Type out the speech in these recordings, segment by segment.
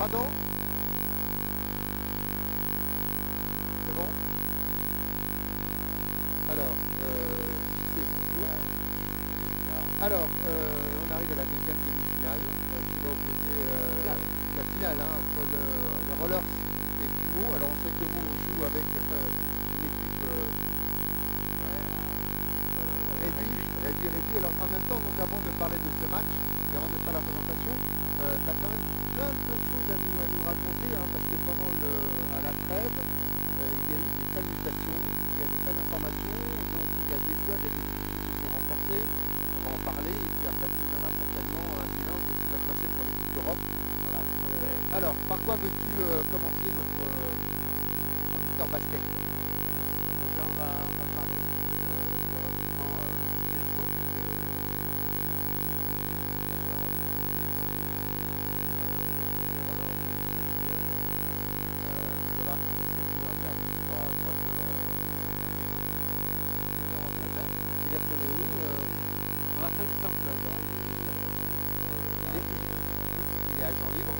Pardon? C'est bon? Alors, c'est bonjour. Alors, on arrive à la deuxième demi-finale qui va opposer la finale entre les Rollers et Pumo. Alors, on sait que Mo joue avec une équipe réduite. Alors, en même temps, donc, avant de parler de ce match et avant de faire la présentation, tu as quand même plein de choses à nous raconter parce que pendant à la trêve, il y a eu des salutations, il y a des tas d'informations, donc il y a des jeunes et des équipes qui se sont renforcées, on va en parler, et puis après tu donneras certainement un bilan de ce qui va se passer pour les Coupes d'Europe. Voilà. Alors, par quoi veux-tu commencer notre Mister Basket? Déjà, on va parler un petit peu des recrutements CSGO, Il est agent libre.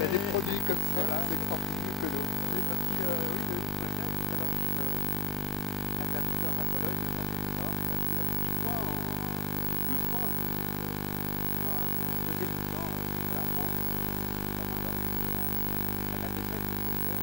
Des produits comme ça, voilà. C'est encore plus que l'eau. Oui, parce que oui, le Sébastien, tout à l'heure dit la victoire à Pologne, il a pris 10 points en 12 points en deuxième mi-temps pour la France, notamment la défaite qu'il faut faire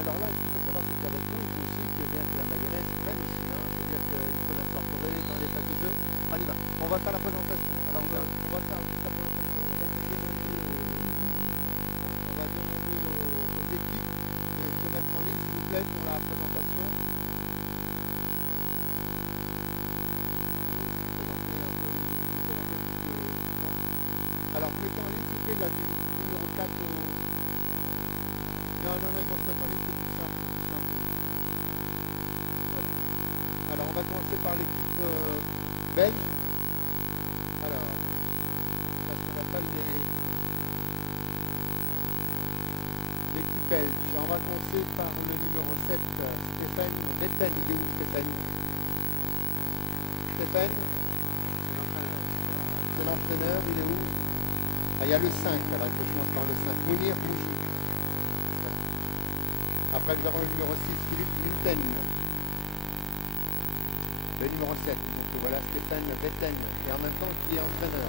alors là, il faut savoir que avec nous, il faut aussi que bien que la mayonnaise prenne aussi, c'est-à-dire qu'il faut l'incorporer dans les phases de jeu. On y va, on va faire la présentation. Alors on va faire juste la présentation, on va demander aux équipes de se mettre en ligne s'il vous plaît pour la présentation. belges. Alors, parce qu'on appelle l'équipe belge. On va commencer par le numéro 7, Stéphane Vettel. Il est où Stéphane? Stéphane? C'est l'entraîneur, il est où? Ah, il y a le 5, alors il faut que je commence par le 5. Mounir Boujou. Voilà. Après nous avons le numéro 6, Philippe Minten. Le numéro 7, donc voilà Stéphane Vettel, et en même temps qui est entraîneur.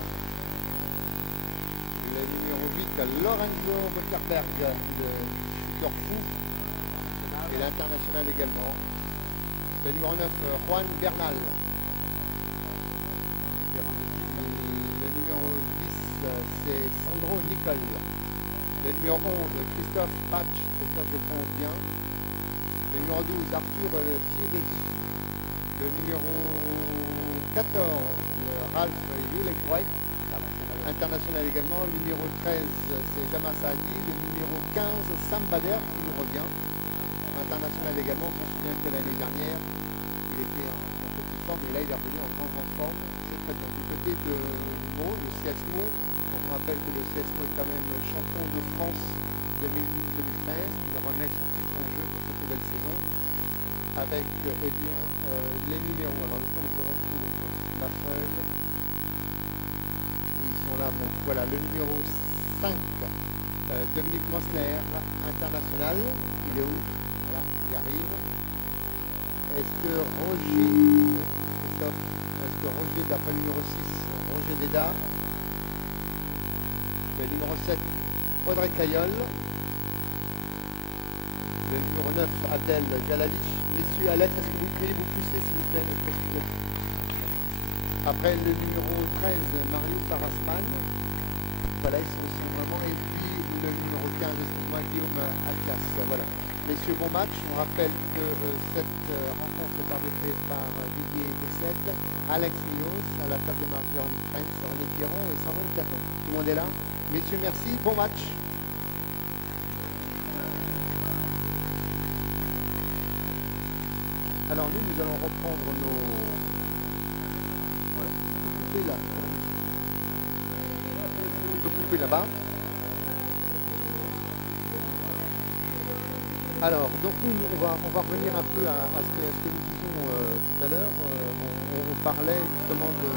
Le numéro 8, Lorenzo Butterberg, le shooter fou, et l'international également. Le numéro 9, Juan Bernal. Le numéro 10, c'est Sandro Nicole. Le numéro 11, Christophe Patch, c'est ça je pense bien. Le numéro 12, Arthur Thierry. Le numéro 14, Ralph Hewlett-White, international également. Le numéro 13, c'est Jama Saadi. Le numéro 15, Sam Bader, qui nous revient, international également. On se souvient que l'année dernière, il était en petite forme, et là il est revenu en grande forme. C'est très bien. Du côté de Meaux, le CS Meaux, on vous rappelle que le CS Meaux est quand même champion de France 2012-2013. Il remet son titre en jeu pour cette belle saison. Avec eh bien, les numéros. Alors le temps que je retrouve ma feuille. Ils sont là. Bon, voilà, le numéro 5, Dominique Mosler, international. Il est où? Voilà, il arrive. Est-ce que Roger, Christophe, est-ce que Roger, d'après le numéro 6, Roger Déda, le numéro 7, Audrey Cayolle, le numéro 9, Adèle Galalich. Messieurs, Alex, est-ce que vous pouvez vous pousser s'il vous plaît? Après le numéro 13, Marius Arasman. Voilà, ils sont vraiment. Et puis le numéro 15, excuse-moi, Guillaume Atlas. Voilà. Messieurs, bon match. On rappelle que cette rencontre est arbitrée par Didier Bessette, Alex Mios, à la table de marque Véronique Prince, René Pierron et Sandrine Caton. Tout le monde est là. Messieurs, merci. Bon match. Alors nous allons reprendre nos... Voilà, on peut couper là. On peut couper là-bas. Alors, donc nous, on va revenir un peu à ce que nous disions tout à l'heure. On parlait justement du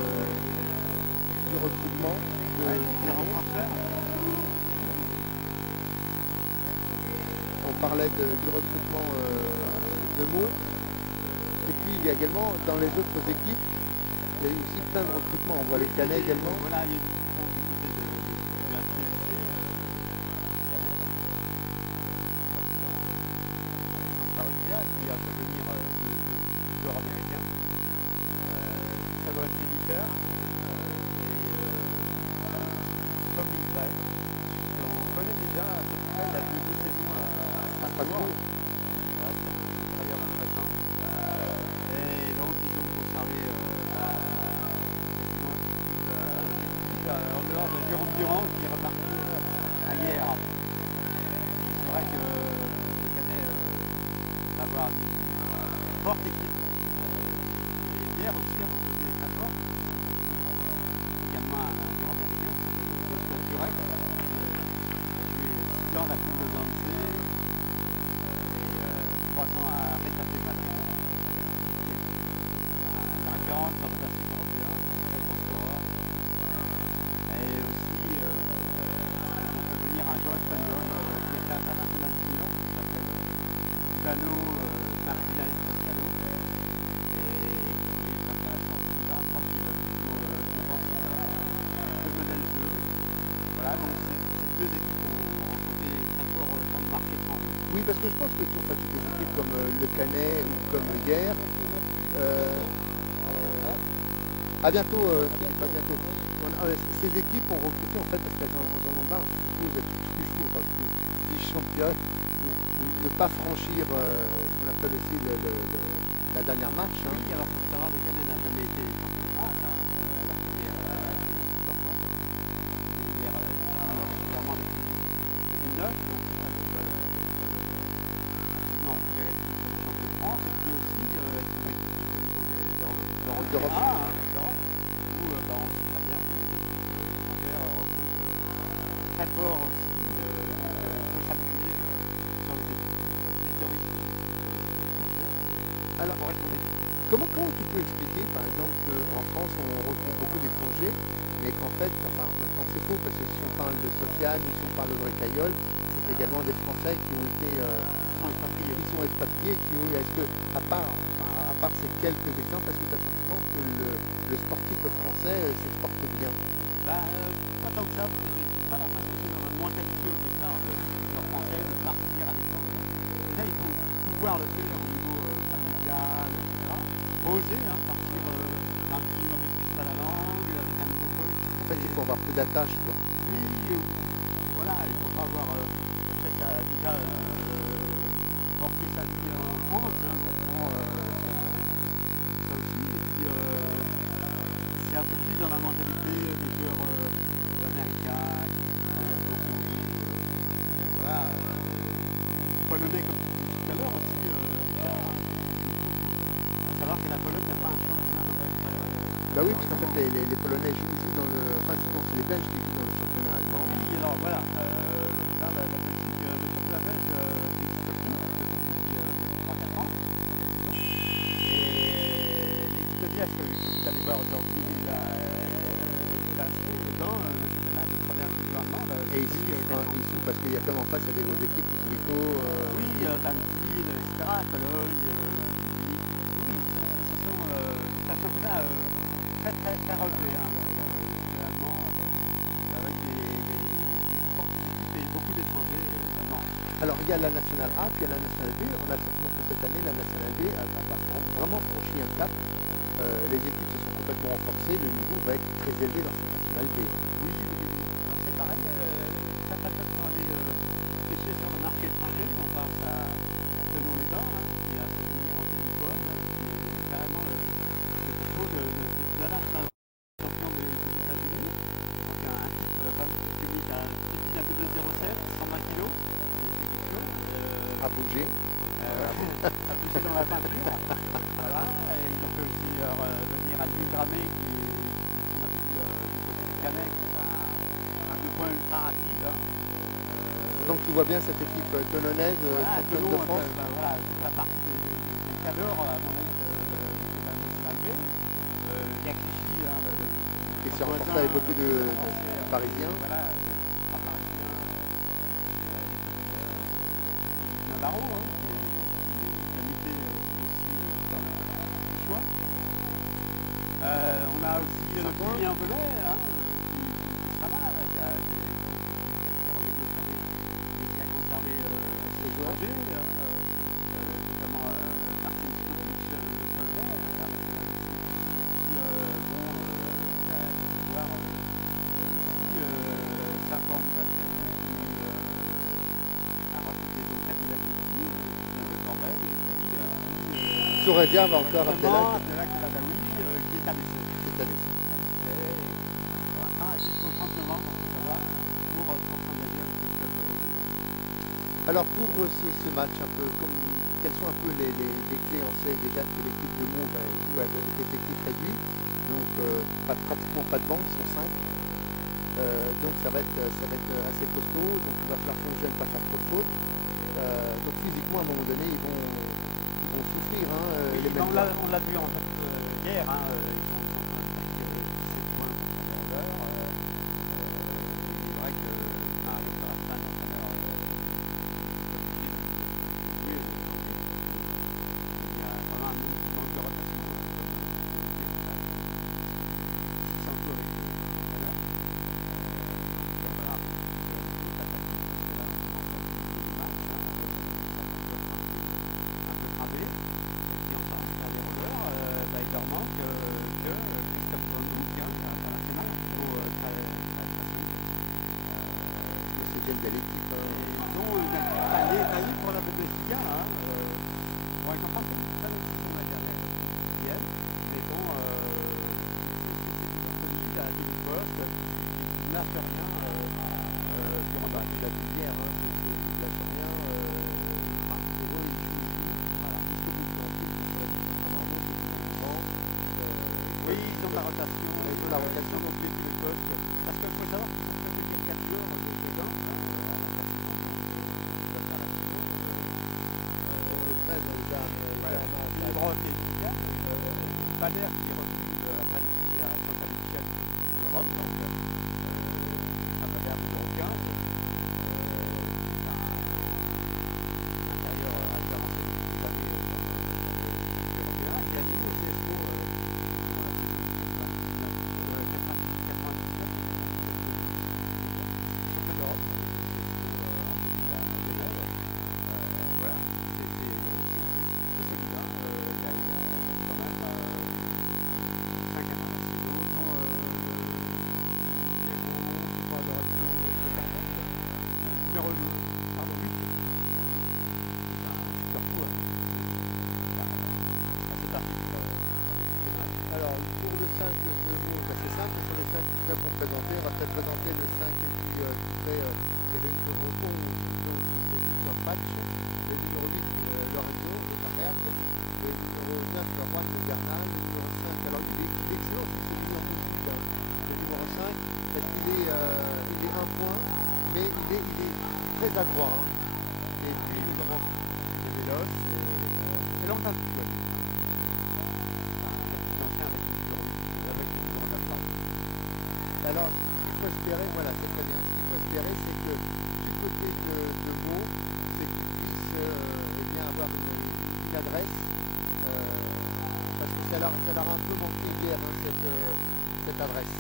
recrutement. On parlait du recrutement de Meaux. Et puis il y a également, dans les autres équipes, il y a eu aussi plein de recrutements. On voit les Canets également. Voilà, il y a du côté de la CNC, qui a fait venir deux joueurs américains, Savon Jennifer et Tom Ingray. On connaît déjà à peu près la deux saisons à Strasbourg. Et donc ils ont conservé en dehors de Jérôme Durand qui est reparti hier. C'est vrai que les Canets va avoir une forte équipe. Et hier aussi a recruté très fort. Également un joueur américain, Joshua Turek, qui a joué 6 ans à la Coupe de Zance et 3 ans à Rétafé Madrid. La référence dans le basket européen, c'est un très grand scoreur. Et aussi, on fait venir un joueur espagnol qui est international junior, qui s'appelle Ivano Martinez Toscano, et qui est intéressant aussi dans un profil plutôt défensif, qui peut mener le jeu. Voilà, donc ces deux équipes ont recruté très fort sur le marché français. Oui, parce que je pense que toutes les équipes comme le Canet ou comme hier, à bientôt, Philippe, à bientôt. Ces équipes ont recruté en fait parce qu'elles en ont marre, surtout d'être toujours championnes ou ne pas franchir ce qu'on appelle aussi la dernière marche. Hein. Oui, alors il faut savoir que le Canet n'a jamais été champion de France, hein, la première plusieurs fois. Hier, régulièrement depuis 2009, donc c'est vrai qu'ils veulent absolument récupérer le titre de champion de France et puis aussi être compétitifs au niveau d'Europe. sport aussi, il faut s'appuyer sur les touristes Alors, pour être compétitif. comment tu peux expliquer, par exemple, qu'en France, on rencontre beaucoup d'étrangers, mais qu'en fait, enfin, maintenant c'est faux, parce que si on parle de Sofiane, ou si on parle de Caillol, c'est également des Français qui ont été, qui sont expatriés, qui ont, est-ce que, à part ces quelques exemples, est-ce que tu as le sentiment que le sportif français s'exporte bien? Pas tant que ça, parce que j'ai pas l'impression que c'est dans la mentalité au départ des joueurs français de partir à l'étranger. Déjà, il faut pouvoir le faire au niveau familial, etc. Oser partir d'un pays où on ne maîtrise pas la langue, avec un nouveau coach. En fait, il faut avoir plus d'attache, quoi. Oui, voilà, il ne faut pas avoir peut-être déjà porté sa vie en France, ça prend ça aussi. Et puis c'est un peu plus dans la mentalité des joueurs américains qui sont voilà, polonais comme tu disais tout à l'heure aussi, Richard, à savoir que la Pologne n'a pas un championnat non plus Bah oui, parce qu'en fait, les Polonais jouent dans le... Enfin, sinon, c'est les Belges qui jouent dans le championnat allemand. Oui, alors voilà, ça, la Belgique, le championnat belge n'existe plus depuis 3-4 ans. Et l'équipe de Liège, que vous allez voir aujourd'hui, il a inscrit dedans le championnat de première division allemande. Et ici, parce qu'il y a comme en face, il y a des grosses équipes, Zwickau, Oui, Danzig, etc., Cologne, oui, c'est un championnat très relevé, le championnat allemand, avec des fortes équipes et beaucoup d'étrangers également. Alors, il y a la Nationale A, puis il y a la Nationale B. On a le sentiment que cette année, la Nationale B a vraiment franchi un cap. Les équipes se sont complètement renforcées. Le niveau va être très élevé dans cette Nationale B. Oui. Alors c'est pareil, certains clubs sont allés pêcher sur le marché étranger. On pense à Thonon-les-Bains, qui a fait venir en téléphone, qui est carrément le propos de la nationale champion des États-Unis. Donc un type qui limite un peu de 0,7, 120 kg, c'est quelque chose. À bouger. À bouger dans la peinture. Voilà. Et ils ont fait aussi venir Alvin Gramé, qu'on a vu du côté du Canet, qui est un 2 points ultra rapide. Donc tu vois bien cette équipe tononaise, Voilà, championne de France. voilà, c'est la partie des cadors, à mon avis, de la Nationale B. Il y a Clichy, Qui s'est renforcé avec beaucoup de Parisiens. Voilà, pas parisien, Navarro, qui a lutté aussi dans le choix. On a aussi Julien Velay, qui sera là, qui a été relégué cette année, et qui a conservé ses étrangers, notamment Martin Stokic, le Polonais, international aussi. Et puis, il va y avoir aussi Saint-Paul du basket, qui a recruté donc Camille Agnetti, de Corbeil, et puis Sous réserve encore Abdellah Abdellah. Badawi, qui est à l'essai. Pour l'instant, jusqu'au 30 novembre, il faut savoir, pour s'engager avec le club de Alors pour ce match, un peu, quelles sont un peu les clés? On sait déjà que l'équipe de Mons joue avec des effectifs réduits, donc pratiquement pas de banc, ils sont 5. Donc ça va être assez costaud, donc il va falloir plonger, ne pas faire trop de fautes. Donc physiquement, à un moment donné, ils vont souffrir. Oui, les on l'a vu en fait, hier, ils ont avec 17 points contre les Rollers. Il est vrai que Mario Carraspan, l'entraîneur, oui, aujourd'hui, il y a vraiment un manque de rotation, c'est un peu avec l'entraîneur. Donc il va falloir un peu la tactique, parce que là, on commence à finir le match, certains joueurs sont un peu cramés. Et puis enfin, dans les rollers, il leur manque que Christophe Bondouk, international, un niveau très solide. C'est bien de l'équipe. Ils ont une équipe taillée pour la Bundesliga. Bon, ils n'ont pas fait une très bonne saison l'année dernière, mais bon, c'est solide à tous les postes, qui ne lâche rien durant Bah, tu l'as dit hier, ils lâchent rien. Pour eux, ils jouent. Voilà, jusqu'au bout de l'enquête, pour la saison normalement, c'est souvent. Oui, ils ont de la rotation. Ils ont de la rotation. Donc tous les postes. Parce qu'il faut savoir qu'ils ont fait venir 4 joueurs dedans. Saint-Nazaire qui est revenu à qualification de Rome, donc Saint-Nazaire numéro 15, un intérieur référencé depuis des années dans le européen, qui a nous au CSO champion d'Europe avec le CSO en 2000 à Genève. Voilà, c'est solide, hein. Il y a quand même 5 internationaux, dont numéro 8, pardon, 8. C'est un super coup, hein. C'est parti pour les matchs. Alors pour le 5 de Meaux, c'est simple, sur les 5 qui sont présentés, on va peut-être présenter le 5 qui fait c'est le numéro 11, donc c'est Christophe Patch, le numéro 8 Lorenzo de Carberg, le numéro 9 Juan de Bernal, le numéro 5, alors lui il est excellent aussi celui en musique, hein. Le numéro 5, parce qu'il est, il est un point, mais il est très adroit, hein. Et puis nous avons Les vélos, ça fait longtemps qu'il joue à lui. L'ancien avec le numéro 8, avec le numéro 9. alors, ce qu'il faut espérer, voilà, c'est très bien. Ce qu'il faut espérer, c'est que du côté de Meaux, c'est qu'ils puissent eh bien, avoir une adresse, parce que ça leur a un peu manqué hier, hein, cette adresse.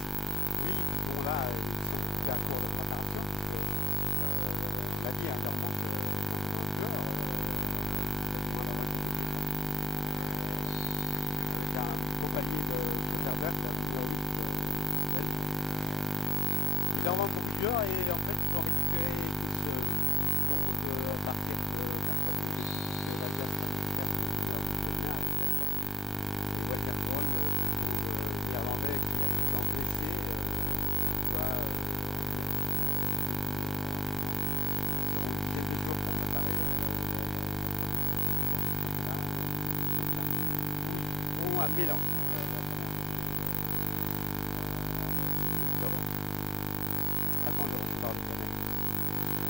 Oui, bon là, ils sont occupés à court de préparation, puisque, on l'a dit, hein, il leur manque énormément de joueurs, quasiment la moitié de l'équipe. Avec un compagnie de Schotterberg, le numéro 8, belge. Il leur manque beaucoup de joueurs et en fait ils vont récupérer tout ce monde à partir de mercredi, puisque la Ligue sera militaire de l'heure du féminin arrive mercredi. Et Walter Krohn, le Néerlandais qui a été blessé, doit environ une dizaine de jours pour préparer le championnat. Où ils vont à Milan. Avant de recevoir le Canet.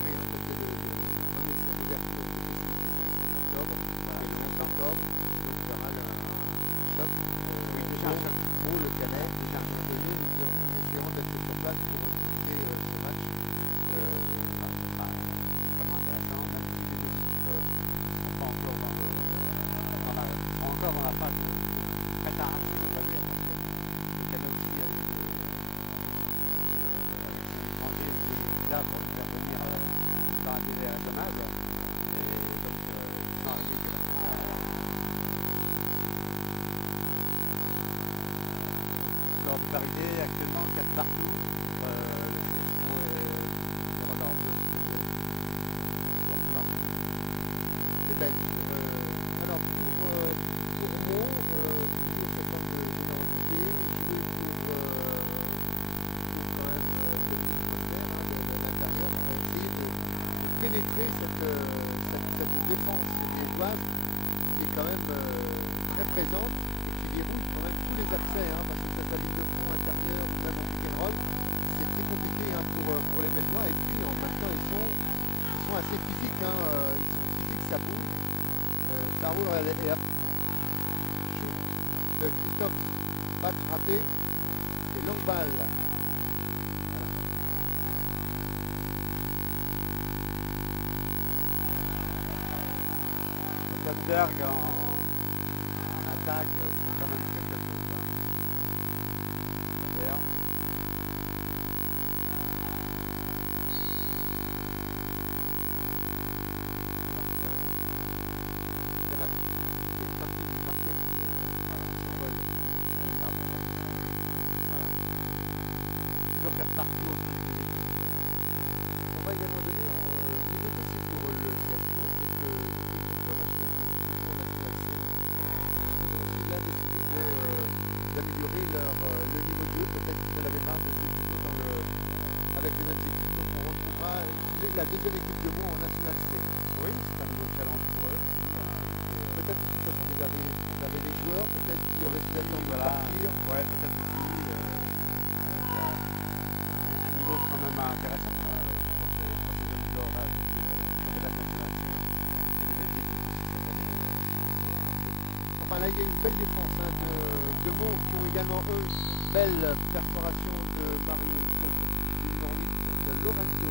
Oui, en fait, c'est l'ouverture de possibilités sur le 5 octobre, Voilà, et le 11 octobre, donc il y aura un choc, oui, déjà un choc. Meaux, le Canet, Déjà un choc. et nous essayerons d'être sur place pour discuter ce match. Extrêmement intéressant, même si les deux équipes ne sont pas encore dans la phase de préparation, on va dire, parce que le Canet aussi a eu avec ses étrangers au niveau des visas pour les faire venir par un délai raisonnable. Et donc ils sont arrivés que la première score de parité actuellement 4 partout. Le CSO est 0-2, c'est blanc. Les Belges. Alors pour Meaux, toujours cette forme de générosité, jouer pour quand même Dominique Foster, hein, de l'intérieur, essayer de pénétrer cette défense liégeoise qui est quand même très présente et qui déroule quand même tous les accès, hein, parce que ce soit ligne de fond intérieure ou même en pick and roll, c'est très compliqué, hein, pour les Mellois, et puis en même temps ils sont assez physiques, hein, ils sont physiques, ça bouge, ça roule et hop, shoot de Christophe Patch raté et longue balle. Voilà. Schotterberg en attaque, c'est quand même quelque chose. Hein. Schotterberg. Il y en a des parties du parquet qui s'envolent. Voilà. Toujours 4 partout entre les deux équipes. On va également donner une idée aussi pour le CSO, c'est qu'ils sont plus en national 2, ils sont en national C. Ils ont aussi là décidé d'améliorer le niveau de jeu, peut-être qu'ils en avaient marre de jouer toujours avec les mêmes équipes, donc on retrouvera la deuxième équipe de Meaux en national C. Oui, c'est un nouveau challenge pour eux. Peut-être aussi, de toute façon, vous avez les joueurs, peut-être qui avaient peut-être envie de Voilà. partir. Ouais, peut-être aussi. Un niveau quand même intéressant pour ces jeunes joueurs là, championnat national. Il y a des belles équipes aussi cette année. Enfin là, il y a une belle défense, hein, de Meaux. également eux, belle perforation de Mario, une faute du numéro 8 de Lorenzo.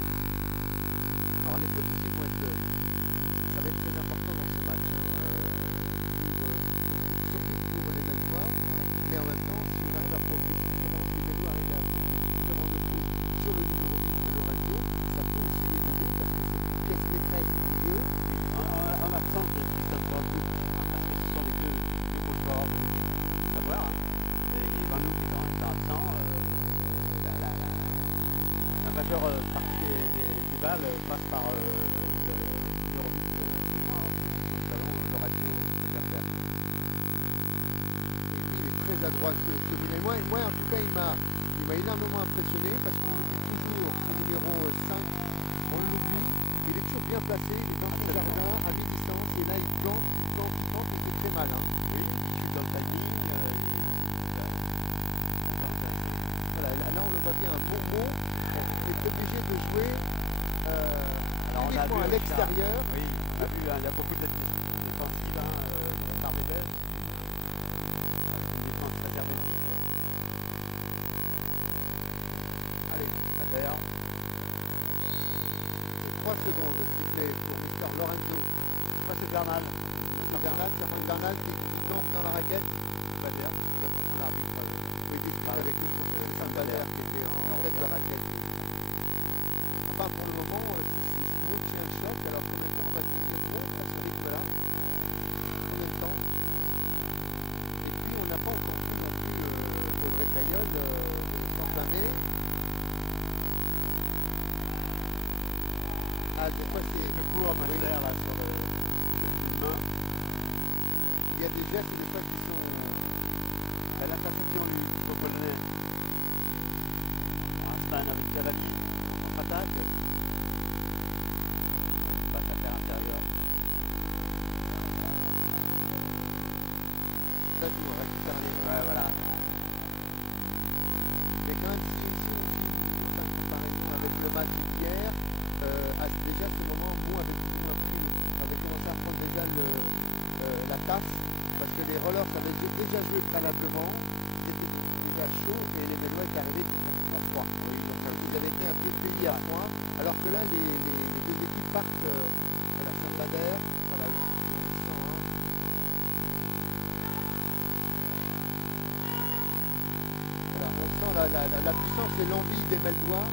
Alors les fautes ici vont être, ça va être très important dans ce match, hein, surtout pour les Belgois, mais en même temps, si on arrive à provoquer suffisamment, si les Belgois arrivent à provoquer suffisamment de fautes sur le numéro 8 de Lorenzo, ça peut aussi les aider parce que c'est une pièce maîtresse du jeu. En l'absence de Tristan Vanhouk, parce que ce sont les deux gros joueurs de l'équipe, savoir, hein, et Vanhouk étant absent, la majeure partie des balles passe par le numéro 8, nous avons le radio de faire. Et lui, il est très adroit ce Moulin. Moi, en tout cas, il m'a énormément impressionné parce qu'on l'oublie toujours, ce numéro 5, on l'oublie. Il est toujours bien placé, il est dans son jardin, à mi-distance, et là il plante, et c'est très malin. Oui, il chute dans le timing. Voilà, là on le voit bien, Mourmont est obligé de jouer uniquement à l'extérieur. Oui, on a vu, il y a beaucoup de défensives de la part des Belges. Une défense très hermétique. Allez, Madère. 3 secondes de sifflet pour Mister Lorenzo. Ça c'est Bernal. Bernal, c'est Juan Bernal qui tombe dans la raquette. Madère, parce qu'il y a pourtant l'arbitre. Oui, discuté avec lui, je pense que c'est Saint-Bader qui était en tête de raquette. Enfin, pour le moment, 6-6, Maud tient le choc. Alors, combien de temps on va tenir Maud à ce rythme-là? Combien de temps? Et puis, on n'a pas encore vu non plus Audrey Caillol s'enflammer. Ah, des fois, c'est Le coup en Madère, là, sur une main. il y a des gestes, des fois, qui sont... Elle a l'interception du Polonais. Einstein avec Cavani, en contre-attaque. Passe à terre intérieure. Ça joue, on récupère les... Ouais, voilà. Mais quand même, si on fait une comparaison avec le match d'hier, déjà à ce moment, Meaux avait commencé à prendre déjà la tasse, parce que les rollers avaient déjà joué préalablement, ils étaient déjà chauds, et les Bellois étaient arrivés, c'était complètement froid. Oui, donc ils avaient été un peu payés à froid, alors que là, les deux équipes partent à la Saint-Bader, voilà, ils sont, hein. Voilà, on sent la puissance et l'envie des Beldois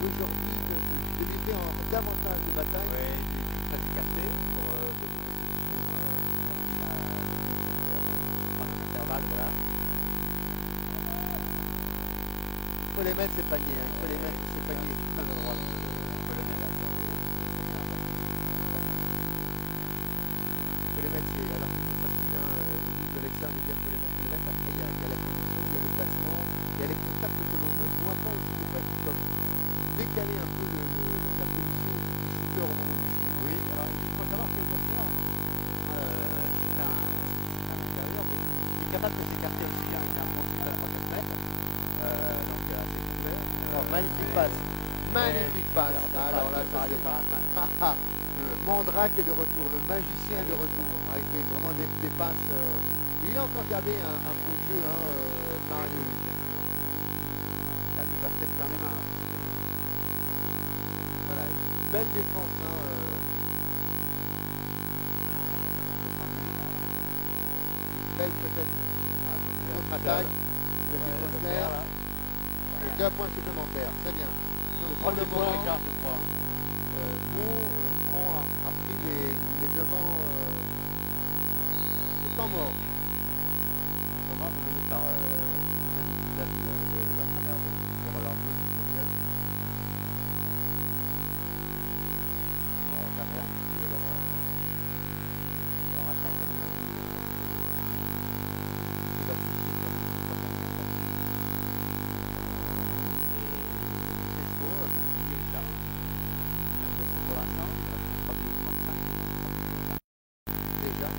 d'aujourd'hui de livrer davantage de batailles. Oui, très écarté pour donner des solutions à l'intervalle, voilà. Il faut les mettre ces paniers, hein. Il faut les mettre ces paniers tout à l'endroit. Le Polonais là sur Il faut les mettre, alors c'est facile, hein, de l'extérieur de dire qu'il faut les mettre. Après il y a la condition, il y a les placements, il y a les contacts que l'on ne voit pas aussi des fois qui peuvent décaler un peu la position du shooter au moment du shoot. oui, alors il faut savoir que le joueur, c'est un intérieur, mais il est capable de s'écarter aussi, hein, il a un bon shoot à 3-4 mètres, donc assez couvert. Oh, magnifique passe, magnifique passe. Alors là, ça c'est... Le Mandrake est de retour, le magicien est de retour, avec vraiment des passes. Il a encore gardé un bon jeu, hein, Mario. Il a du basket plein les mains. Voilà, belle défense. Hein, belle peut-être contre-attaque de Posner. Et 2 points supplémentaires, c'est bien. Donc, pour le moment, je crois. Meaux a pris les devants, les temps morts. Comment mené par le deuxième système de l'entraîneur des rollers bleus du Soviet. On regardait un petit peu leur attaque à mon avis. C'est leur poussée sur les 3 mètres. Et c'est chaud, comme tu dis Richard. Pour l'instant, il reste 3 minutes 35. Déjà.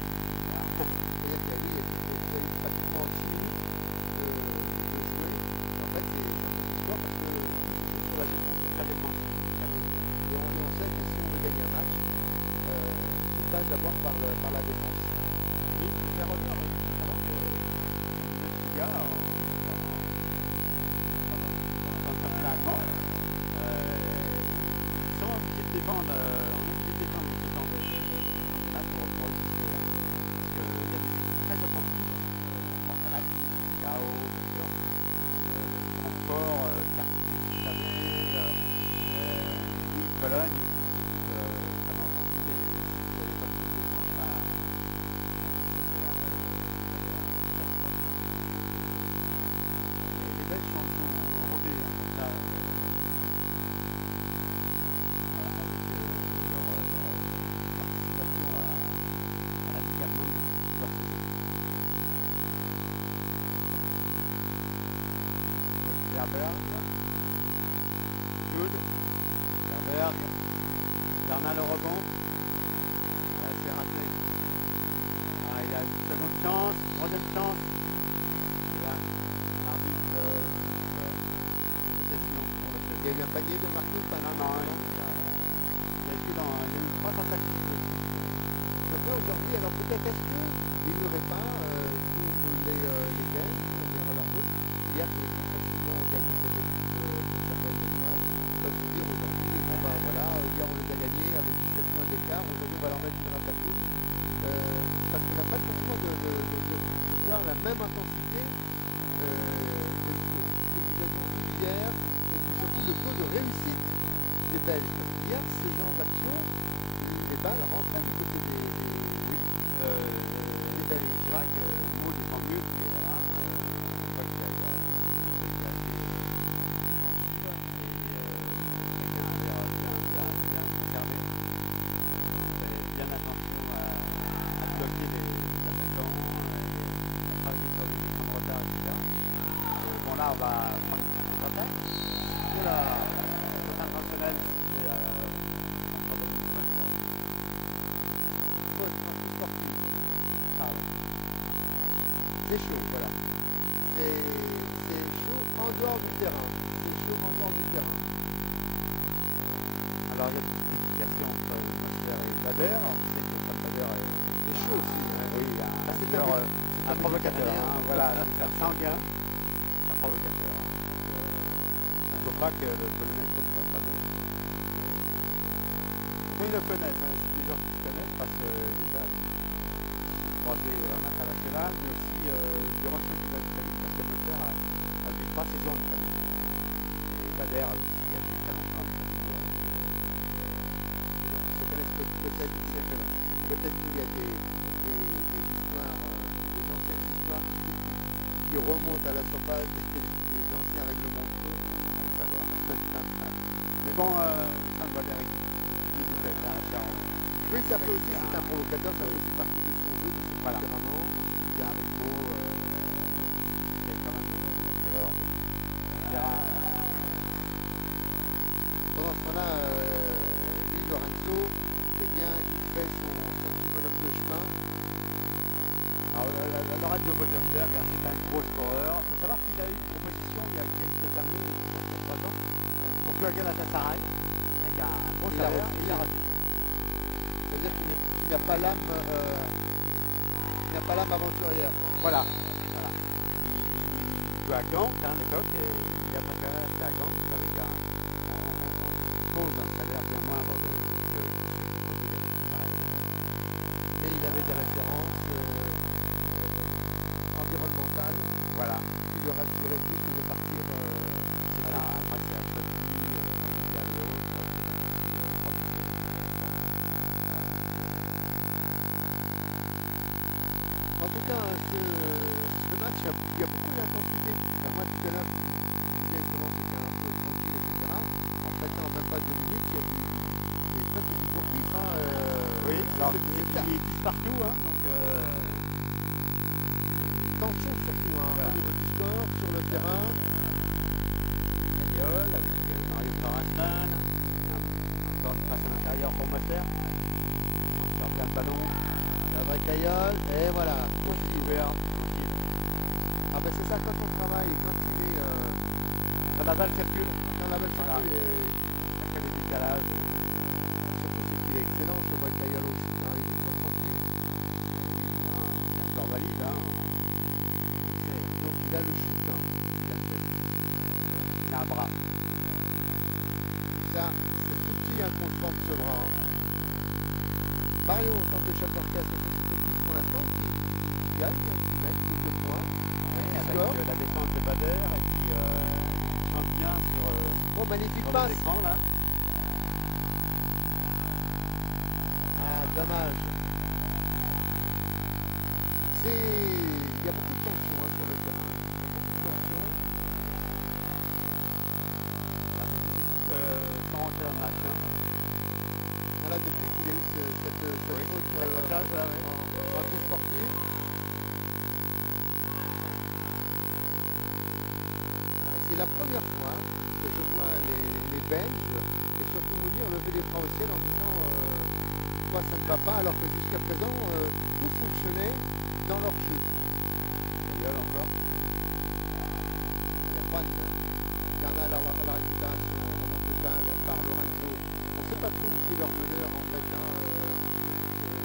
C'est-à-dire qu'il y a Herberg, Jude, Herberg, Bernal au rebond. Ouais, c'est raté. Ah, il a une seconde chance, troisième chance. Et là, l'arbitre possession pour le Il y a eu un panier de marqué ou pas? Non, non, il y a eu 3 tentatives. Donc là aujourd'hui, alors peut-être est-ce qu'il n'y aurait pas pour les Belges, les rollerball, hier qui ont facilement gagné cette équipe qui s'appelle le Noir, peuvent se dire aujourd'hui, bon ben voilà, hier on les a gagnés avec 17 points d'écart, aujourd'hui on va leur mettre une ratatouille, parce qu'on n'a pas le sentiment de voir la même intensité que nous avions vu hier, et puis surtout le taux de réussite des Belges, parce qu'hier ce genre d'action, les balles rentraient du côté des C'est vrai que Maud descend mieux qu'il est là. On voit qu'il y a beaucoup de sécurité défensive et chacun a l'air bien conservé. On fait bien attention à bloquer les attaquants et à travailler sur les points de retard, etc. Bon là on va prendre une contre-attaque. Et là, c'est international, c'est c'est chaud, voilà. C'est chaud en dehors du terrain. C'est chaud en dehors du terrain. alors il y a une petite explication entre Mosler et Bader. On sait que Sam Bader C'est chaud aussi. Hein. oui, c'est joueur, un un provocateur. Méditerranéen. Hein, voilà, c'est un sanguin, c'est un provocateur. Hein. Il ne faut pas que le Polonais tombe dans le panneau. Mais ils le connaissent, hein, c'est des gens qui se connaissent parce que déjà ils sont croisés en international, mais aussi durant le championnat d'Italie, parce que Mosler a vu 3 saisons en Italie. Et Bader aussi a vu très longtemps en Italie. Donc ils se connaissent peut-être qu'il y a des histoires, des anciennes histoires qui remontent à la surface, des anciens règlements de compte, à le savoir. Mais bon, Sam Bader Oui, ça fait aussi, c'est un provocateur, ça fait aussi partie de son jeu, de son tempérament. Ensuite, il y a avec Beau, il y a quand même la terreur du terrain. Pendant ce temps-là, Di Lorenzo, eh bien, il fait son petit bonhomme de chemin. Alors, Lorenzo Bonenberg, c'est un gros scoreur. Il faut savoir qu'il a eu une proposition il y a quelques années, peut-être 3 ans, pour jouer à Galatasaray, avec un gros salaire, et il a raté. C'est-à-dire qu'il n'a pas l'âme aventurière. Quoi. Voilà. Il jouait à Gand à l'époque et il a préféré rester à Gand avec un salaire bien moindre que ceux qui proposait Galatasaray. Mais il avait des références environnementales, Voilà. qui le rassuraient plus que de partir Voilà, moi c'est à Sochi, à Léo, En tout cas, ce match, il y a beaucoup d'intensité. Enfin, moi, tout à l'heure, je disais justement que c'était un peu tranquille, etc. En fait, en même pas 2 minutes, il y a presque du court-pif. Hein, oui, alors c'est il glisse partout, hein, donc tension surtout, hein, voilà. au niveau du score, sur le terrain. Cagnol avec Mario Farasman, encore une passe à l'intérieur pour Mosler. On perd bien le ballon, La vraie Caillol, et voilà. aussi ouvert, tranquille. Ah ben c'est ça, quand on travaille, quand il est... Quand la balle circule, quand la balle voilà. circule, et il y a des décalages. surtout c'est qu'il est excellent, ce vrai Caillol aussi, hein, il est toujours tranquille. C'est un joueur valide, hein. Donc il a le shoot, hein, il a le test. Il a un bras. Ça, c'est tout petit hein, qu'on le forme ce bras. Hein. Mario, en tant que chef d'orchestre, cette petite équipe pour l'instant qui gagne, qui mène de 2 points. Avec Score. la défense de Bader et puis il chante bien Oh, magnifique sur passe. les écrans là. Ah, dommage. Il y a beaucoup de tension hein, sur le terrain. Il y a beaucoup de tension. Là, c'est des équipes sont rentrées dans le match. Hein. Voilà, depuis qu'il a eu cette faute anti-sportive. Voilà, c'est c'est la première fois que je vois les Belges, et surtout Mounir, lever les bras au ciel en disant pourquoi ça ne va pas, alors que jusqu'à présent, tout fonctionnait dans leur jeu. Gagnol encore. Juan Bernal à la récupération, remonte balle par Lorenzo. On ne sait pas trop qui est leur meneur en fait.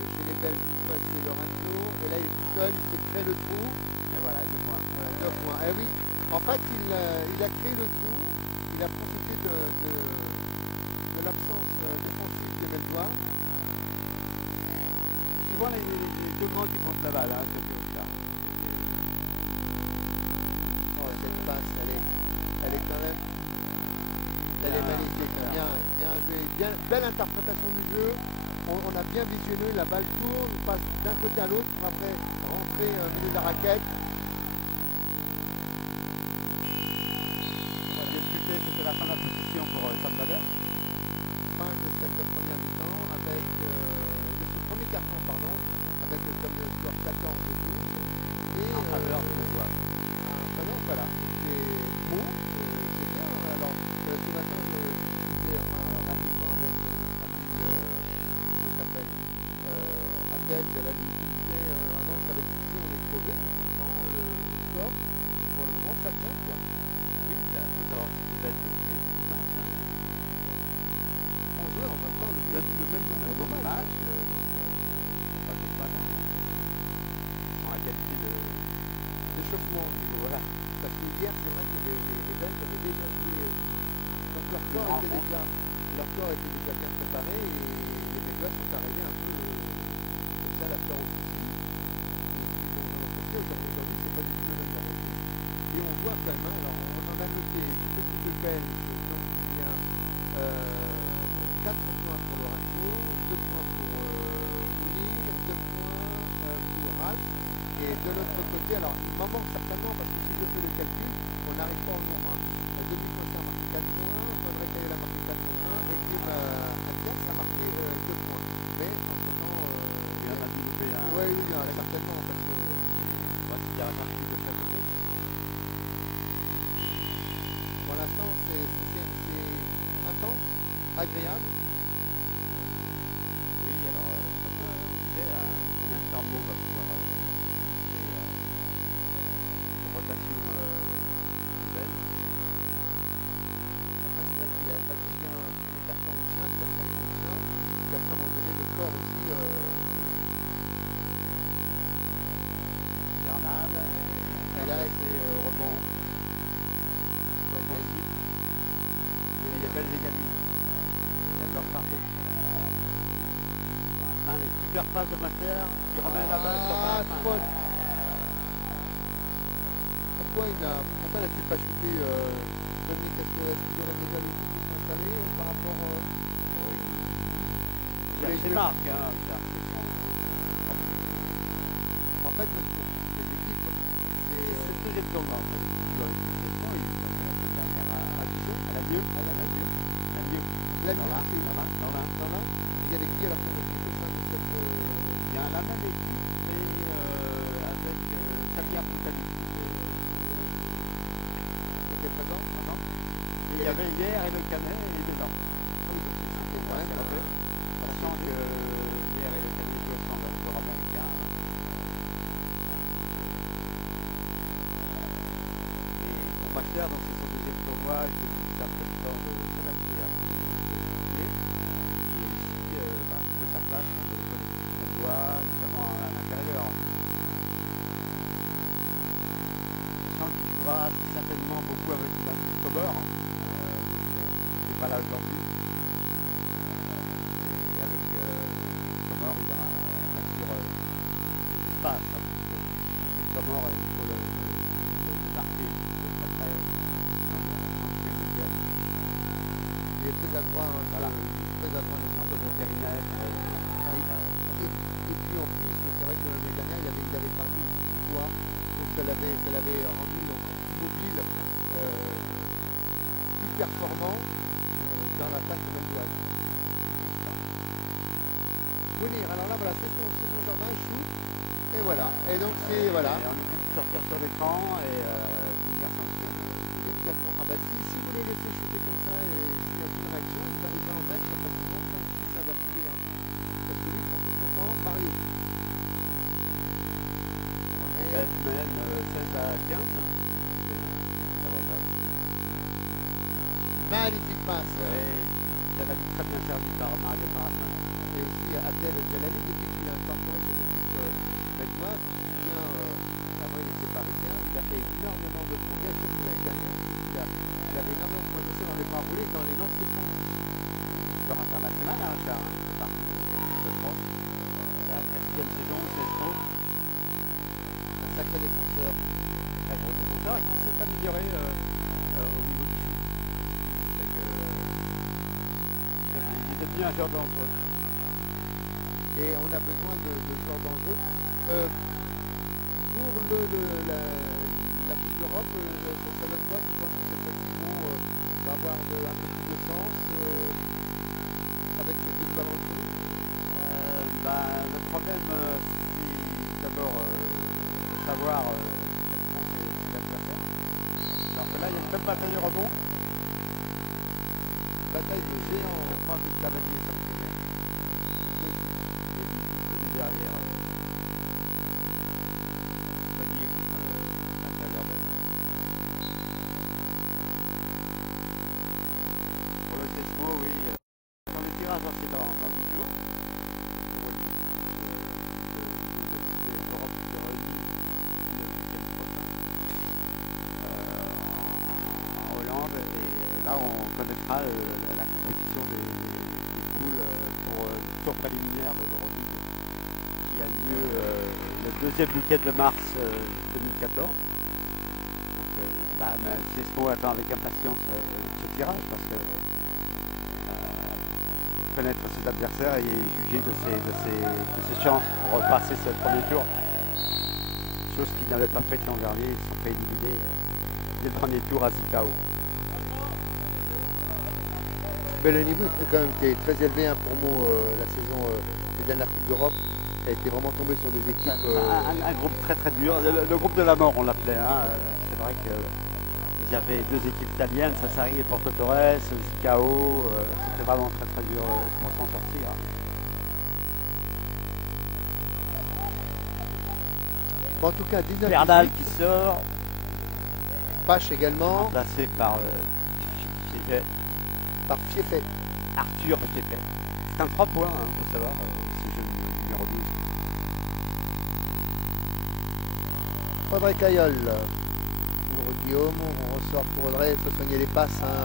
Chez les Belges, une fois c'est Lorenzo, et là il est tout seul, il s'est créé le trou. Et voilà, 2 points. Voilà, 2 points. Et oui, en fait il a créé le trou, il a profité de l'absence défensive des Belgeois. C'est souvent les 2 grands qui montent la balle, hein, Oh, cette passe, elle est quand même, elle est magnifique, bien joué, belle interprétation du jeu. On a bien visionné, la balle tourne, passe d'un côté à l'autre pour après rentrer au milieu de la raquette. On va discuter, c'était la fin de la possession pour Sam Bader. Fin de cette première mi-temps avec de ce premier quart-temps, pardon, avec comme le score 14-12 et En faveur de Belgeois. voilà, c'est bon, c'est bien. Alors ce matin je discutais rapidement avec notre ami comment s'appelle Abdel Delali, qui disait ah non, ça va être difficile, on est crevé, pourtant le score pour le moment ça tient quoi. Oui, il faut savoir si c'est bête tous les matchs. On jouait en même temps le même nombre de matchs, donc pas tout pas bien. Ils sont à égalité d'échauffement. voilà. Parce que hier, c'est vrai que les Belges avaient déjà joué, donc leur corps était déjà bien préparé et les Belges sont arrivés un peu comme ça à la fleur au fusil. Et ils ont apprécié. Aujourd'hui, c'est pas du tout le même revenu. Et on voit quand même, alors on en a noté du côté de Belge, donc il y a 4 points pour Lorenzo, 2 points pour Mounir, 2 points pour Ralph. Et de l'autre côté, alors il m'en manque certainement parce que si je fais le calcul, on n'arrive pas au nombre. Denis Cossé a marqué 4 points, Audrey Caillol a marqué 4 points, et Guillaume Attias a marqué 2 points. Mais entre-temps, Il y en a dû louper un. oui, certainement, parce que On va se dire la partie de chaque côté. pour l'instant c'est intense, agréable. Oui, alors, comme on disait, combien de temps Mo va pouvoir rotation nouvelle. Après c'est vrai qu'il a la fatigue, premier carton on tient, deuxième carton on tient, puis après à un moment donné le corps aussi. Bernal, Et là c'est rebond. et les Belges égalisent. Il y a partout. Maintenant, une super passe de Master qui remet la balle sur la fin. faute. Pourquoi n'a-t-il pas shooté Dominique? Est-ce qu'il aurait déjà le coup qui s'installer par rapport Il cherche ses marques, il cherche son En fait, même pour les équipes, c'est très étonnant en fait. Tu vois, ils ont fait la semaine dernière à Dijon, à la Mieux. La Dans l'Ain. il y a des qui à la première équipe au sein de cette. Il y a la même équipe, mais avec Samia Boutali. Qui était présent maintenant. Il y avait hier et le Canet et les dedans. Ah oui, donc c'est quand même. Sachant que hier et le Canet jouaient sans leur joueur américain. Et pour Master, donc c'est son deuxième tournoi, il faut qu'il fasse le temps de s'adapter à ses équipiers. Et aussi trouver sa place dans le collectif belgeois, notamment à l'intérieur. Sachant qu'il jouera certainement beaucoup avec Marcus Cobor, qui n'est pas là aujourd'hui. Et avec Cobor, il y aura bien sûr des espaces, puisque c'est Cobor, il faut le marquer après dans le championnat mondial. Il est très adroit, Voilà. très adroit le Un peu de périmètre. Et puis en plus, c'est vrai que l'année dernière, il avait perdu aussi du poids, donc ça l'avait rendu encore plus mobile, plus performant dans l'attaque belgeoise. Mounir, alors là, voilà, c'est son jardin, shoot, et voilà. Et donc c'est, voilà. Et on est obligé de sortir sur l'écran et Mounir sanctionne. Immédiatement. Ah Magnifique passe. Elle a très bien servi par Mario Martin. Et aussi Abdel Jalali, depuis qu'il a incorporé cette équipe benoît, je me souviens, avant il était parisien, il a fait énormément de progrès, surtout l'année dernière, il avait énormément progressé dans les bras roulés, dans les lancers francs. Joueur international, hein, Richard, c'est parti de France. C'est la 4e saison, c'est trop. Un sacré défenseur. Très gros défenseur et qui s'est amélioré au niveau du shoot. C'est que, il est devenu un joueur dangereux. Et on a besoin de joueurs dangereux. Pour la Coupe d'Europe, ça donne quoi? Tu penses que cette fois Simon va avoir un peu plus de chance avec ces deux ballons de prix? Le problème, c'est d'abord de savoir quels sont ses adversaires. Alors que là, il y a une belle bataille de rebond. Bataille de géants. Je crois que le cavalier sanctionné. Venu derrière Panier contre l'intérieur belge. Pour le Tesmo, oui. Dans les tirages, c'est dans le tour. L'Europe se réunit le week-end prochain en Hollande. Et là, on connaîtra la composition des poules pour le tour préliminaire de l'Euroleague qui a lieu le deuxième week-end de mars 2014. Donc, Tesmo attend avec impatience ce tirage parce que connaître ses adversaires et juger de ses chances pour repasser ce premier tour. Chose qu'il n'avait pas faite l'an dernier, ils se sont fait éliminer dès le premier tour à Zikao. Mais le niveau est quand même très élevé hein, pour moi la saison des dernières Coupes d'Europe. Ça a été vraiment tombé sur des équipes. Un groupe très très dur, le groupe de la mort on l'appelait. Hein. C'est vrai qu'il y avait deux équipes italiennes, Sassari et Porto Torres, Zikao. C'était vraiment très très dur pour s'en sortir. Bon, en tout cas, 19 Bernal qui sort, Pache également, remplacé par par Fiefet. Arthur Fiefet. C'est un 3 points, il faut savoir, ce jeune numéro 12. Audrey Cayolle pour Guillaume. On ressort pour Audrey. Il faut soigner les passes. Hein,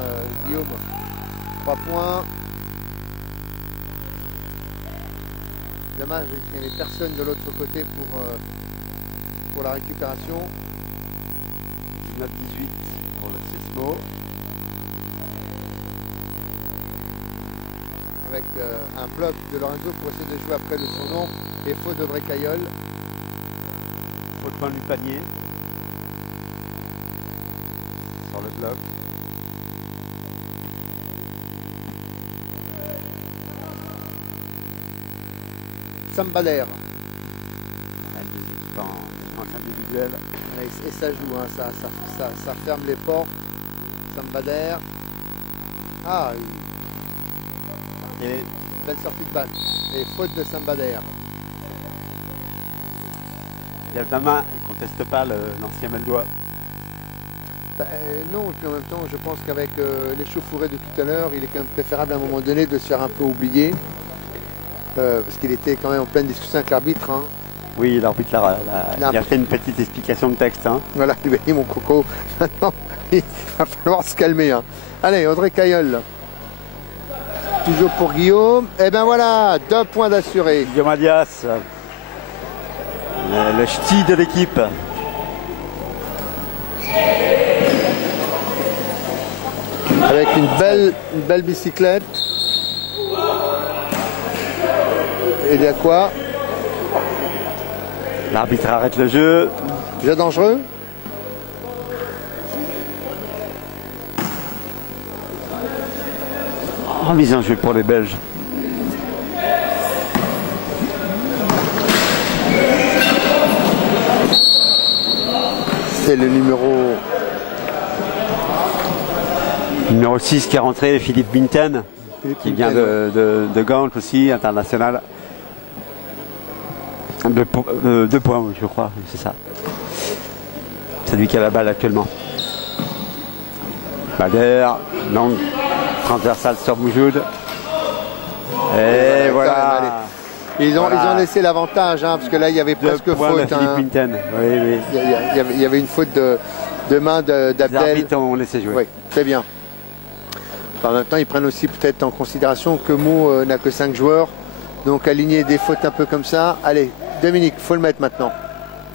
Guillaume, 3 points. Dommage, il n'y avait personne de l'autre côté pour la récupération. 19-18 pour le Tesmo. Avec un bloc de Lorenzo pour essayer de jouer après le surnom et faute d'Audrey Cayolle. Au coin du panier. Sur le bloc. Sambader. On a des équipes en individuel. Et ça joue, hein, ça ferme les portes. Sambader. Ah, Et belle sortie de balle. Et faute de Sambader. il y a la main, il ne conteste pas l'ancien Meldois. Non, et puis en même temps, je pense qu'avec l'échauffourée de tout à l'heure, il est quand même préférable à un moment donné de se faire un peu oublier. Parce qu'il était quand même en pleine discussion avec l'arbitre. Hein. Oui, l'arbitre il a fait une petite explication de texte. Hein. Voilà, il m'a dit mon coco. Maintenant, il va falloir se calmer. Hein. Allez, Audrey Cayolle. Toujours pour Guillaume. Et ben voilà, 2 points d'assuré. Guillaume Alias, le ch'ti de l'équipe. Avec une belle bicyclette. Et il y a quoi? L'arbitre arrête le jeu. Jeu dangereux. Remise en jeu pour les Belges. C'est le numéro 6 qui est rentré, Philippe Binten, qui vient de Gand aussi, international. 2 points, oui, je crois, c'est ça. C'est lui qui a la balle actuellement. Bader, longue transversale sur Moujoud. Et voilà. Ils ont laissé l'avantage, hein, parce que là, il y avait presque faute. Philippe Winton. Oui, oui. Il y avait une faute de main d'Abdel. Les arbitres ont laissé jouer. Oui, c'est bien. En même temps, ils prennent aussi peut-être en considération que Meaux n'a que 5 joueurs. Donc, aligner des fautes un peu comme ça. Allez, Dominique, il faut le mettre maintenant.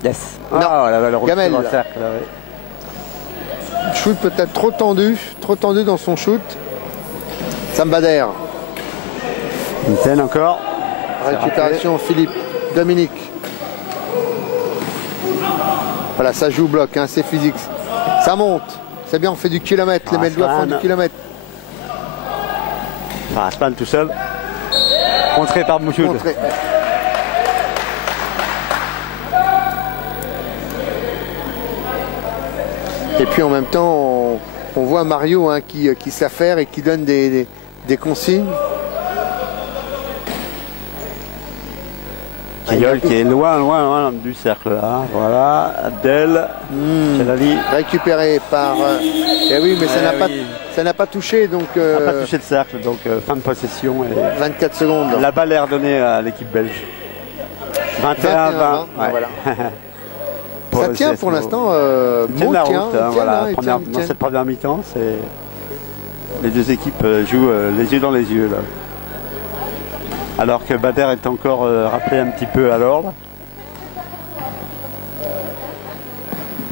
Yes. Non, la balle rouge Gamel. sur le cercle. Là, oui. Shoot peut-être trop tendu dans son shoot. Sam Bader. Winton encore. Récupération, Philippe. Dominique. Voilà, ça joue au bloc, hein, c'est physique. Ça monte. C'est bien, on fait du kilomètre. Les mecs doivent faire du kilomètre. Asman tout seul. Contré par Mouchoud. Et puis en même temps, on voit Mario, hein, qui s'affaire et qui donne des consignes. Kayol qui est loin du cercle là. Voilà, Abdel, Chalali. Récupéré par. Eh oui, mais ça n'a pas touché. Donc, n'a pas touché le cercle, donc fin de possession. Et 24 secondes. La balle est redonnée à l'équipe belge. 21-20. Ouais. Voilà. Ça tient pour l'instant. Tient la route. Dans cette première mi-temps, les deux équipes jouent les yeux dans les yeux. Là. Alors que Bader est encore rappelé un petit peu à l'ordre.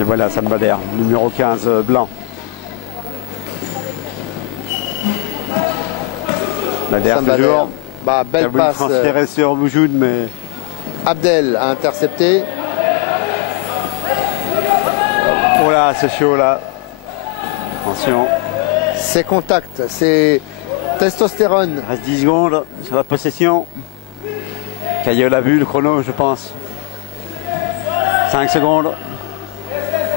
Et voilà, Sam Bader, numéro 15, blanc. Bader toujours. Bah, belle passe. Transféré sur Moujoud, mais... Abdel a intercepté. Oh là, c'est chaud là. Attention. C'est contact, c'est testostérone. Reste 10 secondes sur la possession. Kayol a vu le chrono, je pense. 5 secondes.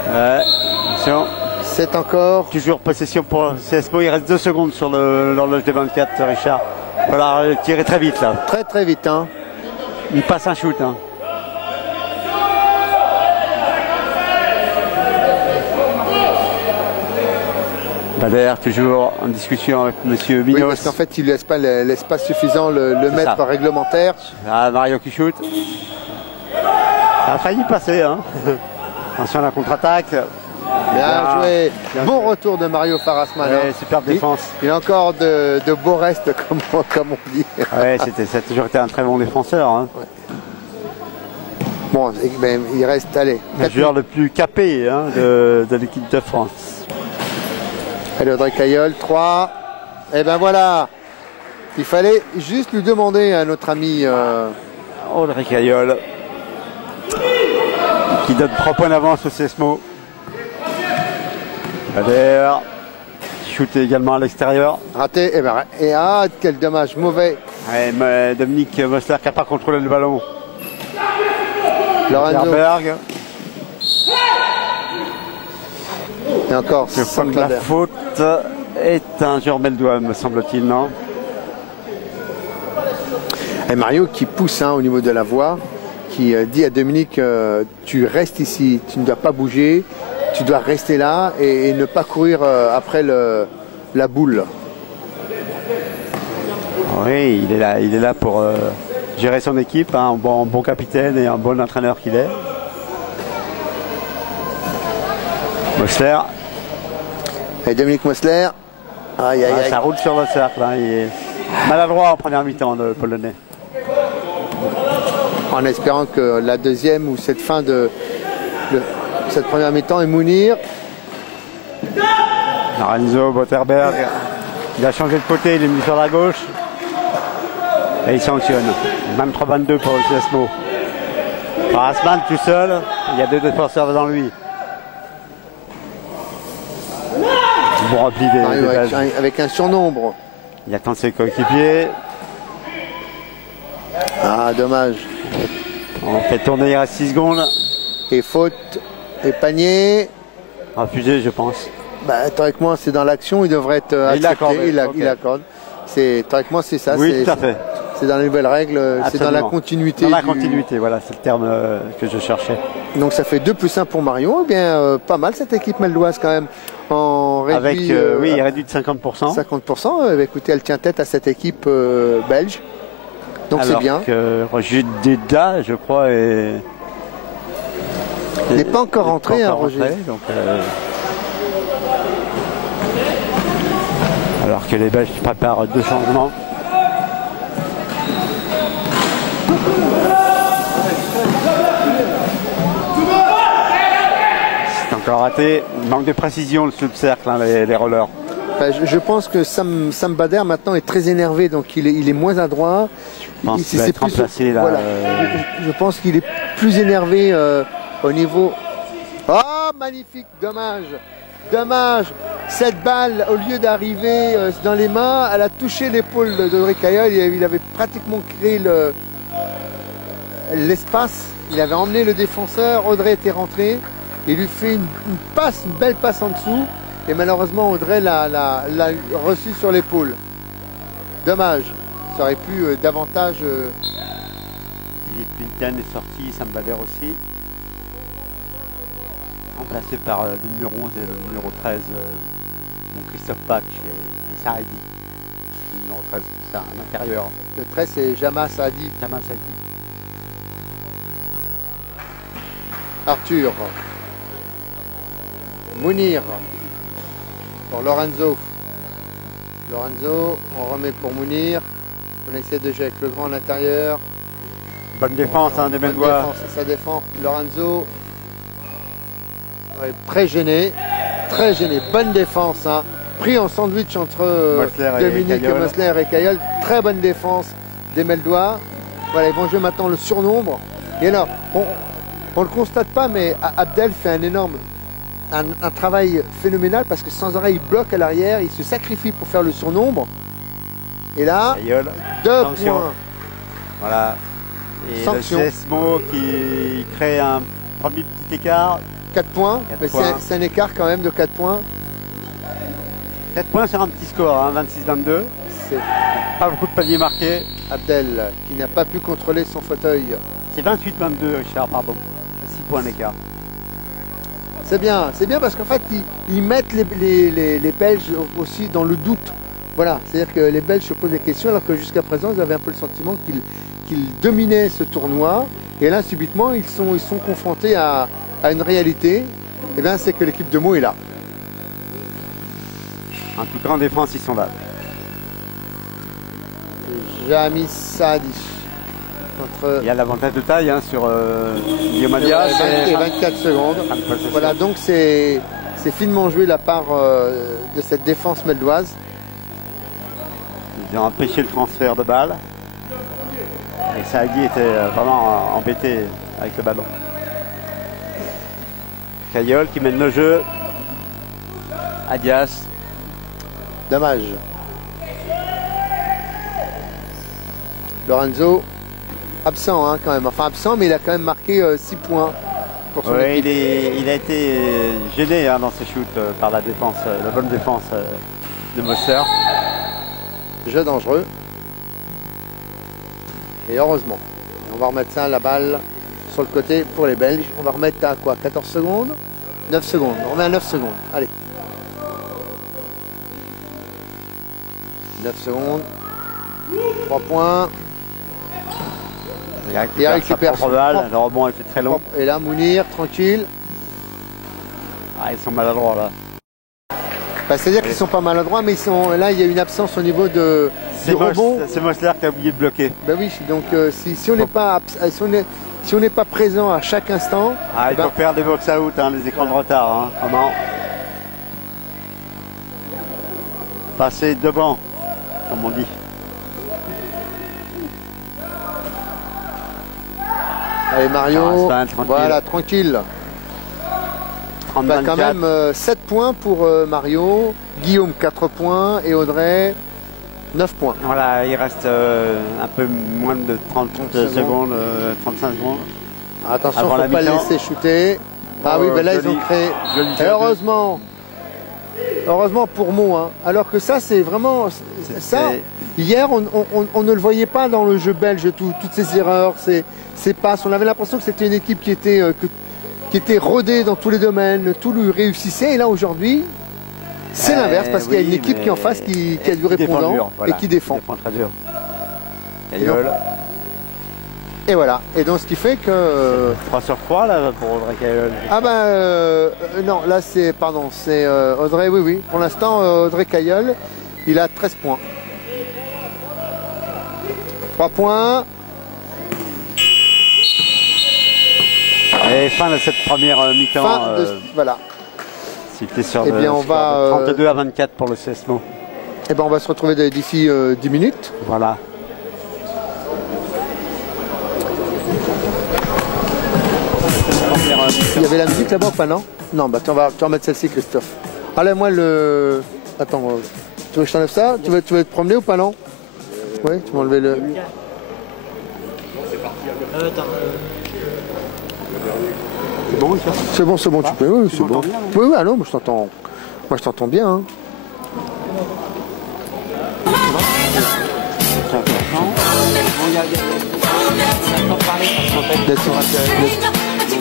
Ouais, attention. C'est encore. Toujours possession pour CSPO. Il reste 2 secondes sur l'horloge des 24, Richard. Voilà, tirer très vite là. Très vite. Hein. Il passe un shoot. Hein. Bader, toujours en discussion avec M. Minos. Oui, parce qu'en fait, il ne laisse pas l'espace suffisant, le mètre réglementaire. Ah, Mario qui shoot. Ça a failli passer. Hein. Attention à la contre-attaque. Bien joué. Bon retour de Mario Farasman. Ouais, super défense. Il y a encore de beaux restes, comme on dit. Ouais, ça a toujours été un très bon défenseur. Hein. Ouais. Bon, ben, il reste, allez. Le joueur le plus capé, hein, de l'équipe de France. Allez, Audrey Kayol, 3. Et ben voilà. Il fallait juste lui demander à notre ami Audrey Kayol, qui donne 3 points d'avance au CSMO. Bader, shoot également à l'extérieur. Raté, et quel dommage, mauvais. Ouais, mais Dominique Mosler qui n'a pas contrôlé le ballon. Lorenzo. Berg. Et encore, je crois que la faute est un joueur Meldois, me semble-t-il, non? Et Mario qui pousse, hein, au niveau de la voix, qui dit à Dominique, tu restes ici, tu ne dois pas bouger, tu dois rester là et ne pas courir après la boule. Oui, il est là pour gérer son équipe, hein, un bon capitaine et un bon entraîneur qu'il est. Mosler. Et Dominique Mosler. Aïe, aïe, aïe. Ça roule sur le cercle. Hein, il est maladroit en première mi-temps, le Polonais. En espérant que la deuxième ou cette fin de cette première mi-temps est Mounir. Lorenzo Botterberg. Il a changé de côté, il est mis sur la gauche. Et il sanctionne. 23-22 pour le CSMO. Asman tout seul. Il y a 2 défenseurs devant lui. Bon repli avec un surnombre. Il attend ses coéquipiers. Ah, dommage. On fait tourner, il reste 6 secondes. Et faute. Et panier. Refusé, je pense. Bah, théoriquement, c'est dans l'action, il devrait être accepté. Il accorde. Théoriquement, c'est ça. Oui, tout à fait. C'est dans les nouvelles règles, c'est dans la continuité. Dans la continuité, voilà, c'est le terme que je cherchais. Donc ça fait 2 plus 1 pour Marion. Eh bien, pas mal cette équipe meldoise quand même. En réduit, Avec, oui, réduit de 50%. 50%. Écoutez, elle tient tête à cette équipe belge. Donc c'est bien. Que Roger Déda, je crois, n'est pas encore rentré, Roger. Donc, alors que les Belges préparent 2 changements. C'est encore raté. Manque de précision sous le cercle, hein, les rollers. Je pense que Sam Bader maintenant est très énervé, donc il est moins adroit. Je pense qu'il va être remplacé là. Voilà. Je pense qu'il est plus énervé au niveau. Oh, magnifique, dommage. Dommage. Cette balle, au lieu d'arriver dans les mains, elle a touché l'épaule d'Audrey Cailleul. Il avait pratiquement créé l'espace. Il avait emmené le défenseur. Audrey était rentrée. Il lui fait une passe, une belle passe en dessous. Et malheureusement, Audrey l'a reçu sur l'épaule. Dommage. Ça aurait pu davantage. Philippe Pinten est sorti, Sam Bader aussi. Remplacé par le numéro 11 et le numéro 13, Christophe Patch et Saadi. Le numéro 13, c'est à l'intérieur. Le 13, c'est Jama Saadi. Jama Saadi. Arthur. Mounir. Pour Lorenzo. Lorenzo, on remet pour Mounir. On essaie de jouer avec le grand à l'intérieur. Bonne défense, hein, des Belgois. Ça défend. Lorenzo. Ouais, très gêné. Très gêné. Bonne défense. Hein. Pris en sandwich entre Dominique Mosler et Cailleul. Très bonne défense des Meldois. Voilà, ils vont jouer maintenant le surnombre. Et alors, on ne le constate pas, mais Abdel fait un travail phénoménal parce que sans arrêt, il bloque à l'arrière, il se sacrifie pour faire le surnombre. Et là, Cailleul, 2 sanction. points. Voilà. Et Sanction. le CSMO qui crée un premier petit écart. 4 points, mais c'est un écart quand même de 4 points. 4 points sur un petit score, hein, 26-22. C'est Pas beaucoup de paliers marqués. Abdel qui n'a pas pu contrôler son fauteuil. C'est 28-22, Richard, pardon. 6 points d'écart. C'est bien parce qu'en fait, ils mettent les Belges aussi dans le doute. Voilà, c'est-à-dire que les Belges se posent des questions alors que jusqu'à présent, ils avaient un peu le sentiment qu'ils dominaient ce tournoi. Et là, subitement, ils sont confrontés à une réalité. Et bien, c'est que l'équipe de Meaux est là. En tout cas, en défense, ils sont là. Jami Saadi. Il y a l'avantage de taille hein, sur Guillaume Alias. Et 24 secondes. Voilà, donc c'est finement joué de la part de cette défense meldoise. Ils ont empêché le transfert de balle. Et Saadi était vraiment embêté avec le ballon. Cailleul qui mène le jeu. Adias. Dommage. Lorenzo, absent hein, quand même. Enfin absent, mais il a quand même marqué 6 points pour son équipe. Il a été gêné hein, dans ses shoots par la défense, la bonne défense de Moster. Jeu dangereux. Et heureusement. On va remettre ça, la balle, sur le côté pour les Belges. On va remettre à quoi, 14 secondes 9 secondes. On remet à 9 secondes. Allez. 9 secondes. 3 points. Il récupère son balle. Le rebond est fait très long. Et là, Mounir, tranquille. Ah, ils sont maladroits là. Bah, c'est-à-dire qu'ils sont pas maladroits, mais là, il y a une absence au niveau du rebond. C'est Mosler qui a oublié de bloquer. Ben oui, donc si on n'est pas si on n'est pas présent à chaque instant. Ah, il faut faire des box-out, hein, les écrans de retard. Hein. Comment passer devant, comme on dit. Allez Mario, tranquille. Voilà, tranquille. Bah, quand même 7 points pour Mario, Guillaume 4 points et Audrey 9 points. Voilà, il reste un peu moins de 30 secondes, 35 secondes. Attention, il ne faut pas le laisser shooter. Ah oui, ben là ils ont créé. Et heureusement pour Meaux, hein. Alors que ça c'est vraiment ça. Hier on ne le voyait pas dans le jeu belge, toutes ces erreurs, ces passes. On avait l'impression que c'était une équipe qui était qui était rodé dans tous les domaines, tout lui réussissait. Et là, aujourd'hui, c'est l'inverse, parce qu'il y a une équipe qui est en face, qui a du répondant et qui défend. Très dur. Et voilà. Et donc, ce qui fait que... 3 sur 3 là pour Audrey Cailleul. Ah non, là c'est... Pardon, c'est Audrey, oui. Pour l'instant, Audrey Cailleul, il a 13 points. 3 points. Et fin de cette première mi-temps. Voilà. C'était sur on va 32 à 24 pour le CSMO. Et ben on va se retrouver d'ici 10 minutes. Voilà. Il y avait la musique là-bas ou pas, non? Non, bah tu vas remettre celle-ci, Christophe. Allez, moi le... Attends, tu veux que je t'enlève ça? Tu veux te promener ou pas, non? Oui, tu m'as enlevé le... C'est bon, ça? C'est bon, tu peux. Oui, c'est bon. Oui, ah non, moi je t'entends bien. Hein.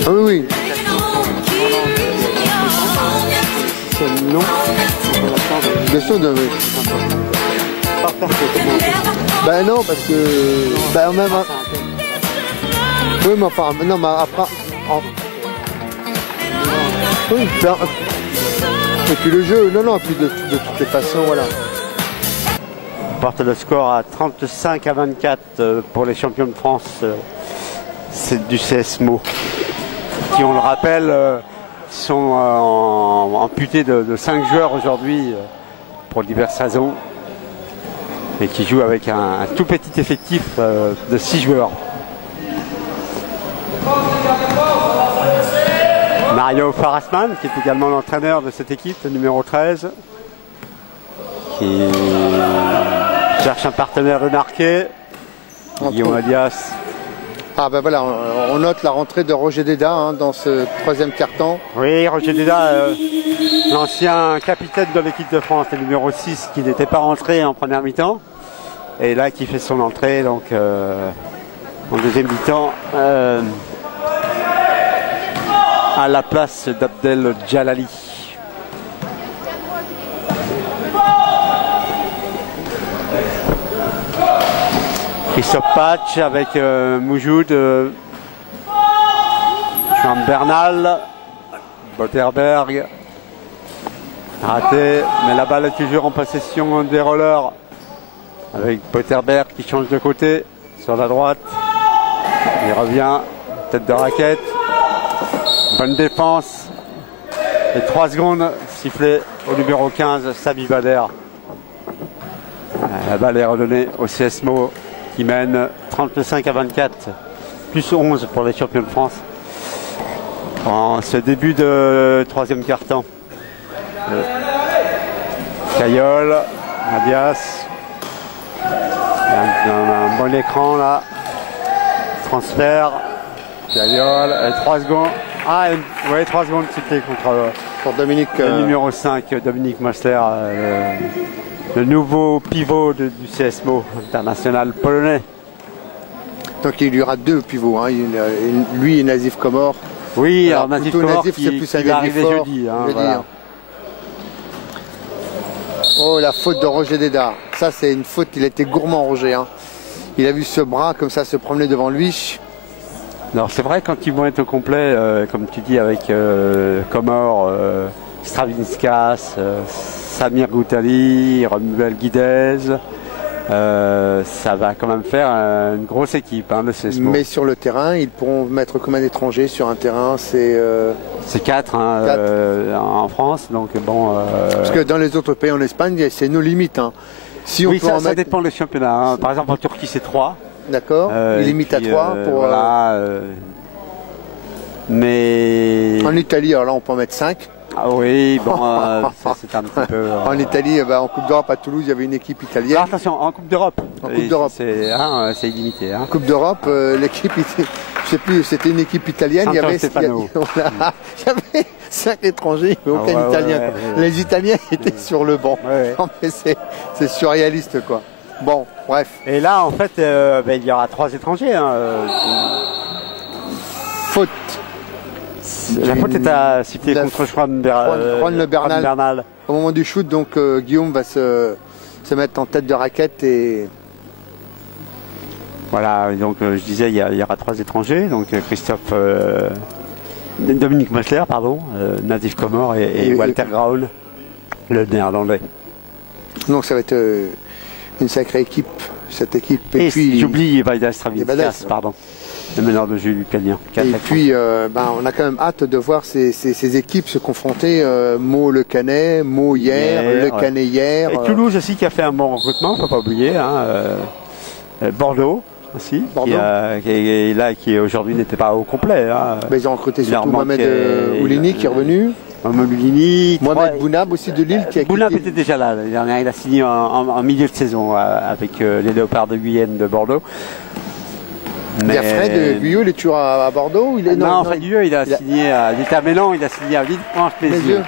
Ah oui. Non. Ben non, parce que... Ben même... Oui, mais enfin... Non, mais après... Oui, et puis le jeu, non, puis de toutes les façons, voilà. On porte le score à 35 à 24 pour les champions de France. C'est du CSMO. Qui, on le rappelle, sont amputés de 5 joueurs aujourd'hui pour diverses raisons. Et qui jouent avec un tout petit effectif de 6 joueurs. Mario Farasman, qui est également l'entraîneur de cette équipe, le numéro 13, qui cherche un partenaire de marqué, Guillaume Alias. Ah ben voilà, on note la rentrée de Roger Déda hein, dans ce troisième quart-temps. Oui, Roger Déda, l'ancien capitaine de l'équipe de France, le numéro 6, qui n'était pas rentré en première mi-temps, et là qui fait son entrée donc en deuxième mi-temps. À la place d'Abdel Jalali. Christophe Patch avec Moujoud, Jean Bernal, Botterberg, raté, mais la balle est toujours en possession des rollers avec Botterberg qui change de côté sur la droite. Il revient, tête de raquette. Bonne défense. Et 3 secondes sifflées au numéro 15, Sami Bader. La balle est redonnée au CSMO qui mène 35 à 24, plus 11 pour les champions de France. En ce début de troisième quart-temps. Cailleul, Adias. Un bon écran là. Transfert. Cailleul, 3 secondes. Ah, ouais, 3 secondes c'était contre pour Dominique, le numéro 5, Dominique Mosler, le nouveau pivot du CSMO international polonais. Donc il y aura 2 pivots, hein. Lui et Nazif Komor. Oui, alors Nazif Komor c'est plus un arrivé jeudi. Hein, voilà. Oh, la faute de Roger Déda. Ça, c'est une faute, il a été gourmand, Roger. Hein. Il a vu ce bras comme ça se promener devant lui. Alors c'est vrai quand ils vont être au complet, comme tu dis avec Komor, Stravinskas, Samir Goutali, Romuald Guidez, ça va quand même faire une grosse équipe hein, le CSMO. Mais sur le terrain, ils pourront mettre comme un étranger sur un terrain, c'est 4 hein, en France, donc bon. Parce que dans les autres pays en Espagne, c'est nos limites. Hein. Si oui, ça dépend des championnats. Hein. Par exemple en Turquie c'est 3. D'accord, il limite à 3 pour... Voilà, mais... En Italie, alors là, on peut en mettre 5. Ah oui, bon, c'est un petit peu... En Italie, en Coupe d'Europe à Toulouse, il y avait une équipe italienne. Ah, attention, en Coupe d'Europe. En Coupe d'Europe. C'est illimité. Hein. Coupe d'Europe, l'équipe, je sais plus, c'était une équipe italienne. Il y avait 5 étrangers, mais aucun Italien. Les Italiens étaient sur le banc. Non, mais c'est surréaliste, quoi. Bon, bref. Et là, en fait, il y aura 3 étrangers. Hein, Faute. La faute est à citer contre Juan Le Bernal. Au moment du shoot, donc Guillaume va se mettre en tête de raquette et... Voilà, donc je disais, il y aura 3 étrangers, donc Christophe, Dominique Mosler, pardon, Natif Comore et Walter Graul, le néerlandais. Donc ça va être une sacrée équipe, cette équipe. Et puis j'oublie Valdas Travickas, pardon, le meneur de jeu ukrainien. Et puis on a quand même hâte de voir ces équipes se confronter. Mo Le Canet, Mo hier, Le Canet hier. Et Toulouse aussi qui a fait un bon recrutement, faut pas oublier. Hein, Bordeaux aussi, qui aujourd'hui n'était pas au complet. Hein. Mais ils ont recruté surtout Mohamed Oulini qui est revenu. Mohamed Bounab aussi de Lille qui a Bounab était déjà là l'année dernière, il a signé en milieu de saison avec les Léopards de Guyenne de Bordeaux. Mais... Il y a Fred Guyot, il est toujours à Bordeaux il est... Non, Fred Guyot, il a signé à Mélan, il a signé à Villefranche-Plaisieux.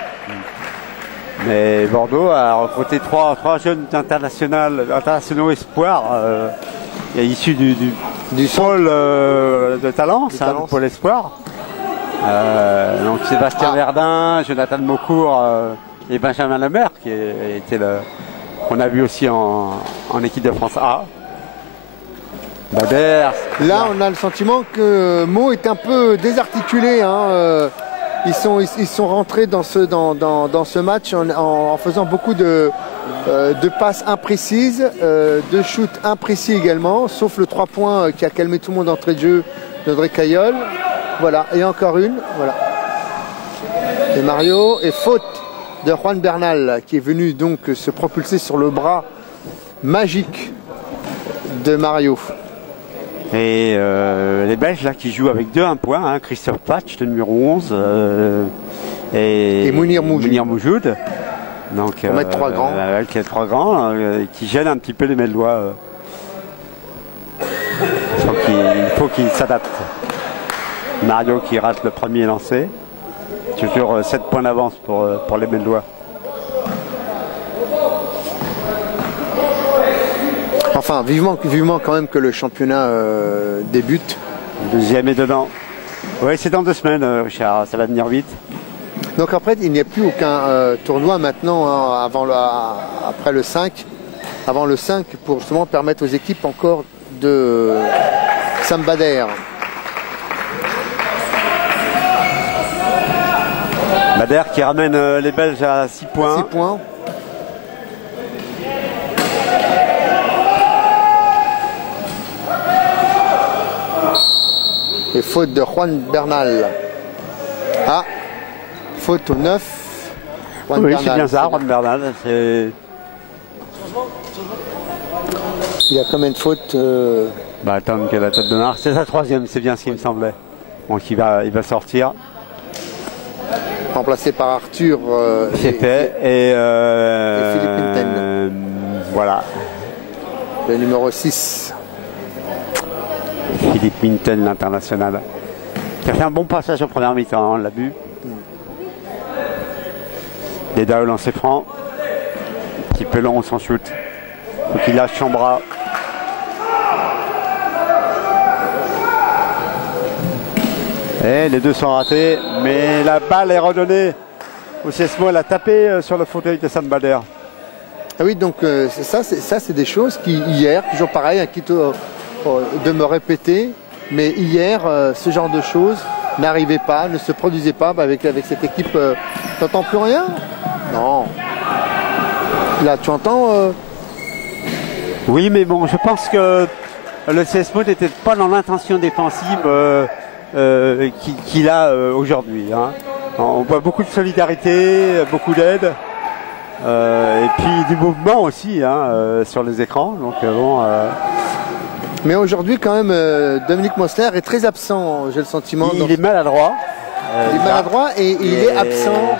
Mais Bordeaux a recruté trois jeunes internationaux espoirs issus du pôle de talent, pôle espoir. Donc Sébastien Verdun, Jonathan Maucourt et Benjamin Lemaire qu'on a vu aussi en équipe de France A. Bader. Là on a le sentiment que Mo est un peu désarticulé. Hein. Ils sont rentrés dans ce match en faisant beaucoup de passes imprécises, de shoots imprécis également, sauf le 3 points qui a calmé tout le monde d'entrée de jeu d'André Caillol. Voilà, et encore une, voilà. Et Mario, et faute de Juan Bernal qui est venu donc se propulser sur le bras magique de Mario. Et les Belges là qui jouent avec 2-1 point, hein, Christophe Patch, le numéro 11, et Mounir Moujoud. Donc, pour mettre 3 grands. Qui est 3 grands, qui gêne un petit peu les Mélois. Il faut qu'il s'adapte. Mario qui rate le premier lancé. Toujours 7 points d'avance pour les Mélois. Enfin, vivement quand même que le championnat débute. Le deuxième est dedans. Oui, c'est dans 2 semaines, Richard, ça va venir vite. Donc après, il n'y a plus aucun tournoi maintenant, hein, après le 5. Avant le 5, pour justement permettre aux équipes encore de Sam-Bader. Bader qui ramène les Belges à 6 points. 6 points. Et faute de Juan Bernal. Ah, faute au 9. Oui, c'est bien ça, Juan Bernal. Il a combien de fautes attends, quelle la tête de marque. C'est sa 3e, c'est bien ce qui me semblait. Donc il va sortir. Remplacé par Arthur et Philippe Minten. Voilà. Le numéro 6. Philippe Minten, l'international. Qui a fait un bon passage en première mi-temps, on l'a vu. Les Dao lancé franc. Un petit peu long sans shoot. Donc il lâche son bras. Et les deux sont ratés, mais la balle est redonnée. Ossesmo, elle a tapé sur le fauteuil de Sam Bader. Ah oui, donc ça c'est des choses qui, hier, toujours pareil, hein, de me répéter, mais hier, ce genre de choses n'arrivait pas, ne se produisait pas avec cette équipe. T'entends plus rien? Non. Là, tu entends Oui, mais bon, je pense que le CSMO n'était pas dans l'intention défensive qu'il a aujourd'hui. Hein. On voit beaucoup de solidarité, beaucoup d'aide, et puis du mouvement aussi sur les écrans. Donc, Mais aujourd'hui, quand même, Dominique Mosler est très absent, j'ai le sentiment. Il est maladroit. Il est maladroit et il est absent.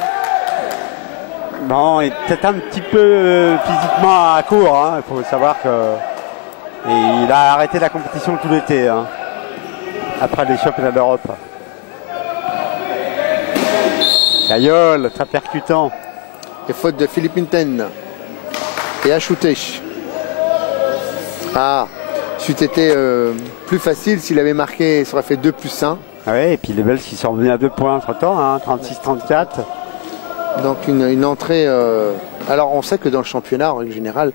Bon, il est peut-être un petit peu physiquement à court. Hein. Il faut savoir qu'il a arrêté la compétition tout l'été. Hein. Après les championnats d'Europe. Caillol, très percutant. Et faute de Philippe Minten. Et à shooter. Ah, c'eût été plus facile s'il avait marqué, ça aurait fait 2+1. Ouais, et puis les Belges qui sont revenus à 2 points entre temps, hein, 36-34. Donc une entrée. Alors on sait que dans le championnat en général,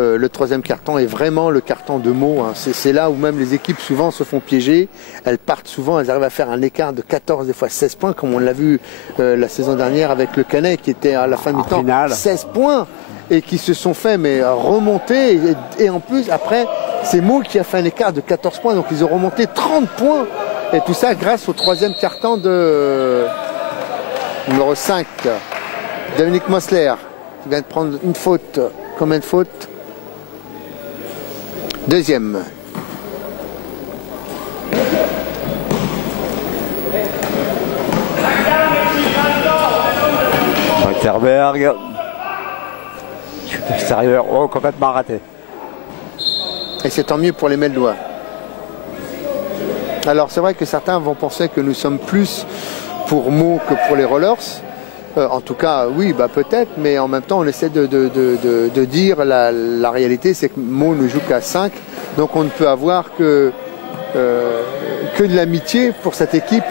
le troisième carton est vraiment le carton de Meaux. Hein. C'est là où même les équipes souvent se font piéger. Elles partent souvent, elles arrivent à faire un écart de 14, des fois 16 points, comme on l'a vu la saison dernière avec le Canet qui était à la fin du temps 16 points et qui se sont fait remonter. Et en plus, après, c'est Meaux qui a fait un écart de 14 points. Donc ils ont remonté 30 points. Et tout ça grâce au troisième carton de numéro 5, Dominique Mosler, qui vient de prendre une faute. Combien de fautes? Deuxième. Winterberg. Chute extérieur. Oh, complètement raté. Et c'est tant mieux pour les Meldois. Alors c'est vrai que certains vont penser que nous sommes plus pour Meaux que pour les Rollers. En tout cas, oui, bah peut-être, mais en même temps, on essaie de dire la réalité, c'est que Meaux ne joue qu'à 5, donc on ne peut avoir que de l'amitié pour cette équipe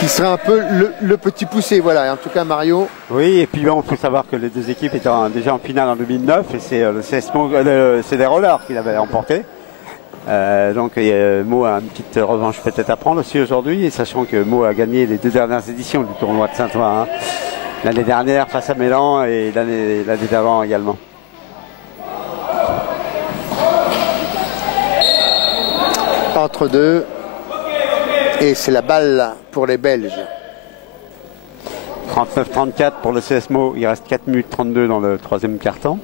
qui serait un peu le petit poussé. Voilà, et en tout cas, Mario. Oui, et puis bon, il faut savoir que les deux équipes étaient déjà en finale en 2009, et c'est c'est les Rollers qui l'avaient emporté. Donc Meaux a une petite revanche peut-être à prendre aussi aujourd'hui, et sachant que Meaux a gagné les 2 dernières éditions du tournoi de Saint-Ouen, hein. L'année dernière face à Mélan et l'année d'avant également. Entre deux, et c'est la balle pour les Belges. 39-34 pour le CS Meaux, il reste 4 minutes 32 dans le troisième quart-temps.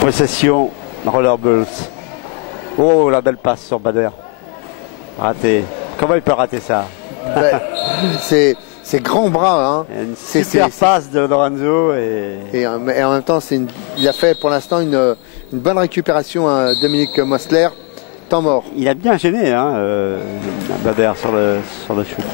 Possession, Rollerbulls. Oh, la belle passe sur Bader. Raté. Comment il peut rater ça? C'est grand bras. Hein. Une super passe de Lorenzo. Et en même temps, il a fait pour l'instant une bonne récupération à Dominique Mosler. Temps mort. Il a bien gêné, hein, Bader sur le shoot.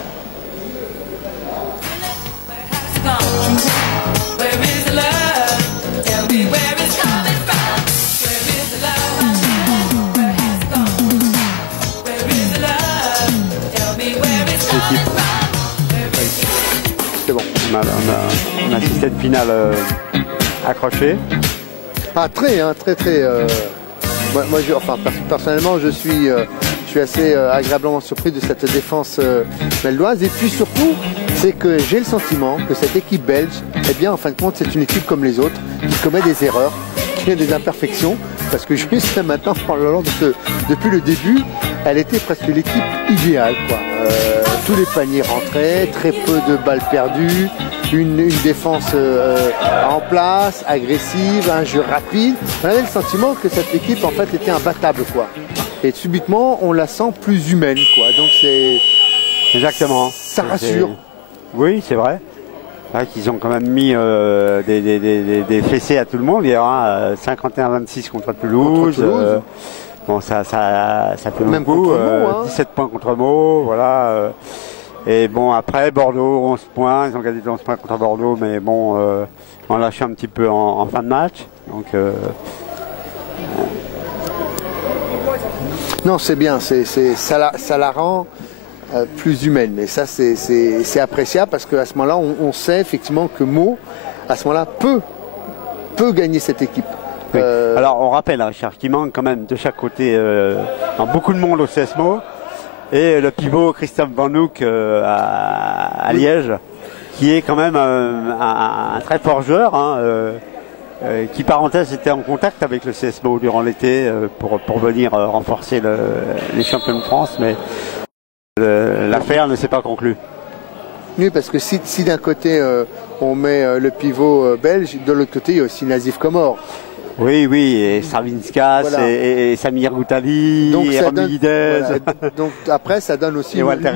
C'est bon. On a un système final accroché. Ah, très. Moi personnellement, je suis assez agréablement surpris de cette défense meldoise. Et puis surtout, c'est que j'ai le sentiment que cette équipe belge, eh bien, en fin de compte, c'est une équipe comme les autres, qui commet des erreurs, qui a des imperfections. Parce que juste maintenant, depuis le début, elle était presque l'équipe idéale, quoi. Tous les paniers rentraient, très peu de balles perdues, une défense en place, agressive, un jeu rapide. On avait le sentiment que cette équipe en fait était imbattable, quoi. Et subitement, on la sent plus humaine, quoi. Donc c'est exactement. Ça rassure. Oui, c'est vrai. Ouais, qu'ils ont quand même mis des fessées à tout le monde. Il y aura 51-26 contre Toulouse. Bon, ça fait même beaucoup. Contre Meaux, hein. 17 points contre Meaux, voilà. Et bon, après, Bordeaux, 11 points. Ils ont gagné 11 points contre Bordeaux, mais bon, on lâché un petit peu en fin de match. Donc, non, c'est bien. Ça la rend plus humaine. Et ça, c'est appréciable parce qu'à ce moment-là, on sait effectivement que Meaux, à ce moment-là, peut gagner cette équipe. Oui. Alors on rappelle, Richard, qu'il manque quand même de chaque côté dans beaucoup de monde au CS Meaux, et le pivot Christophe Van Hoek à Liège, qui est quand même un très fort joueur, hein, qui parenthèse était en contact avec le CS Meaux durant l'été pour venir renforcer les champions de France, mais l'affaire ne s'est pas conclue. Oui, parce que si d'un côté on met le pivot belge, de l'autre côté il y a aussi Nazif Komor. Oui, et Stravinskas, voilà. et Samir Goutali, et Romy Guidez. Voilà. Donc après, ça donne aussi... Et Walter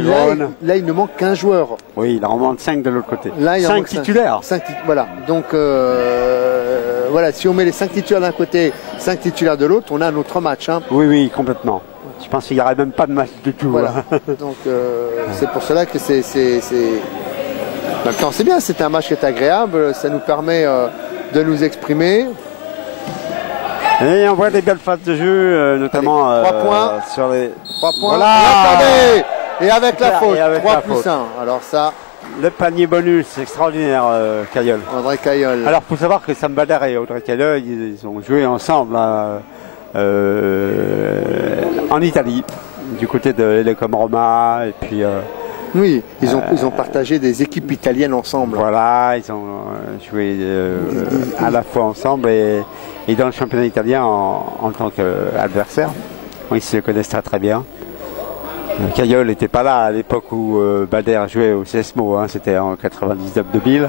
là, il ne manque qu'un joueur. Oui, il en manque 5 de l'autre côté. Là, 5 titulaires. Voilà. Donc, voilà, si on met les 5 titulaires d'un côté, 5 titulaires de l'autre, on a un autre match. Hein. Oui, complètement. Je pense qu'il n'y aurait même pas de match du tout. Voilà. Donc, c'est pour cela que c'est... En même temps, c'est bien, c'est un match qui est agréable. Ça nous permet de nous exprimer. Et on voit des belles phases de jeu, notamment 3 points. sur les... 3 points. Voilà. Attendez. Et avec la faute, Et avec 3 la plus faute. 1. Alors ça, Le panier bonus, c'est extraordinaire, Caillol. André Caillol. Alors, il faut savoir que Sam Bader et Audrey Caillol, ils ont joué ensemble là, en Italie, du côté de Elecom Roma, et puis Oui, ils ont partagé des équipes italiennes ensemble. voilà, ils ont joué à la fois ensemble et dans le championnat italien en tant qu'adversaire. Ils se connaissent très très bien. Caillol n'était pas là à l'époque où Bader jouait au CSMO, hein, c'était en 99-2000,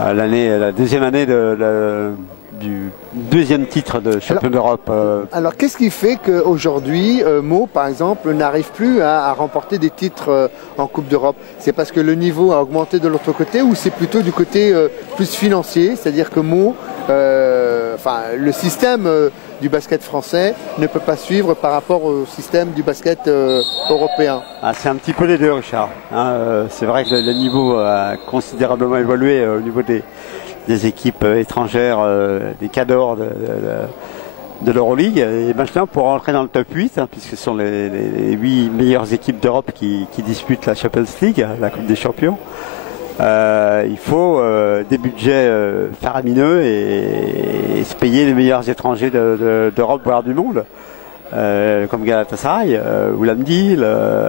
la deuxième année du deuxième titre de champion d'Europe. Alors qu'est-ce qui fait qu'aujourd'hui, Meaux, par exemple, n'arrive plus à remporter des titres en Coupe d'Europe? C'est parce que le niveau a augmenté de l'autre côté ou c'est plutôt du côté plus financier? C'est-à-dire que Meaux, le système du basket français ne peut pas suivre par rapport au système du basket européen. Ah, c'est un petit peu les deux, Richard. Hein, c'est vrai que le niveau a considérablement évolué au niveau des équipes étrangères, des cadors de l'Euroleague. Et maintenant, pour rentrer dans le top 8, hein, puisque ce sont les 8 meilleures équipes d'Europe qui disputent la Champions League, la Coupe des Champions, il faut des budgets faramineux et se payer les meilleurs étrangers d'Europe, voire du monde, comme Galatasaray, ou Lamdil,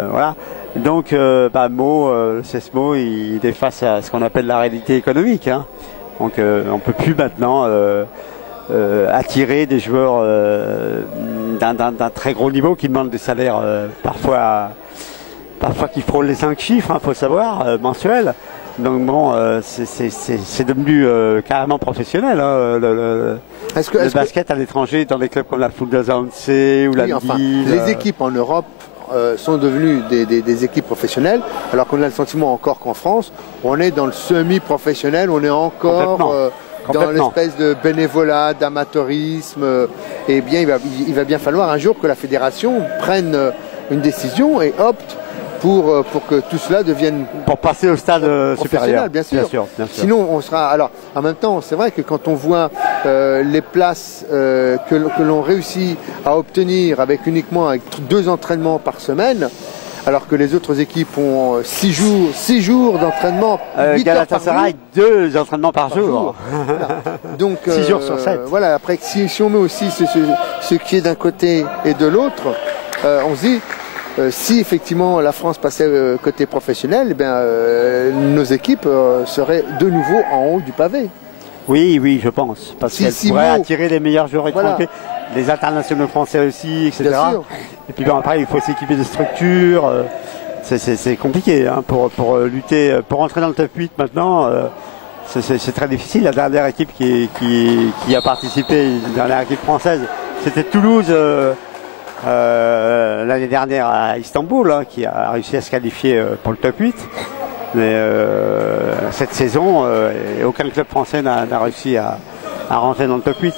voilà. Donc, Meaux, le CSMO, il est face à ce qu'on appelle la réalité économique. Hein. Donc, on ne peut plus maintenant attirer des joueurs d'un très gros niveau qui demandent des salaires parfois qui frôlent les 5 chiffres, faut savoir, mensuels. Donc bon, c'est devenu carrément professionnel, hein, le basket à l'étranger dans des clubs comme la Fundasanze ou la les équipes en Europe sont devenues des équipes professionnelles, alors qu'on a le sentiment encore qu'en France, on est dans le semi-professionnel, on est encore dans l'espèce de bénévolat, d'amateurisme. Et bien, il va bien falloir un jour que la fédération prenne une décision et opte pour que tout cela devienne... Pour passer au stade supérieur. Bien sûr. Sinon, on sera... Alors, en même temps, c'est vrai que quand on voit les places que l'on réussit à obtenir avec 2 entraînements par semaine, alors que les autres équipes ont 6 jours d'entraînement. Galatasaray, 2 entraînements par jour. Voilà. Donc, 6 jours sur 7. Voilà, après, si on met aussi ce qui est d'un côté et de l'autre, on se dit... si effectivement la France passait côté professionnel, eh bien, nos équipes seraient de nouveau en haut du pavé. Oui, je pense. Parce qu'elles pourraient attirer les meilleurs joueurs étrangers, les internationaux français aussi, etc. Bien sûr. Et puis après, il faut s'équiper de structures. C'est compliqué hein, pour lutter, pour rentrer dans le top 8 maintenant. C'est très difficile. La dernière équipe qui a participé, la dernière équipe française, c'était Toulouse. L'année dernière à Istanbul, hein, qui a réussi à se qualifier pour le top 8. Mais cette saison, aucun club français n'a réussi à rentrer dans le top 8.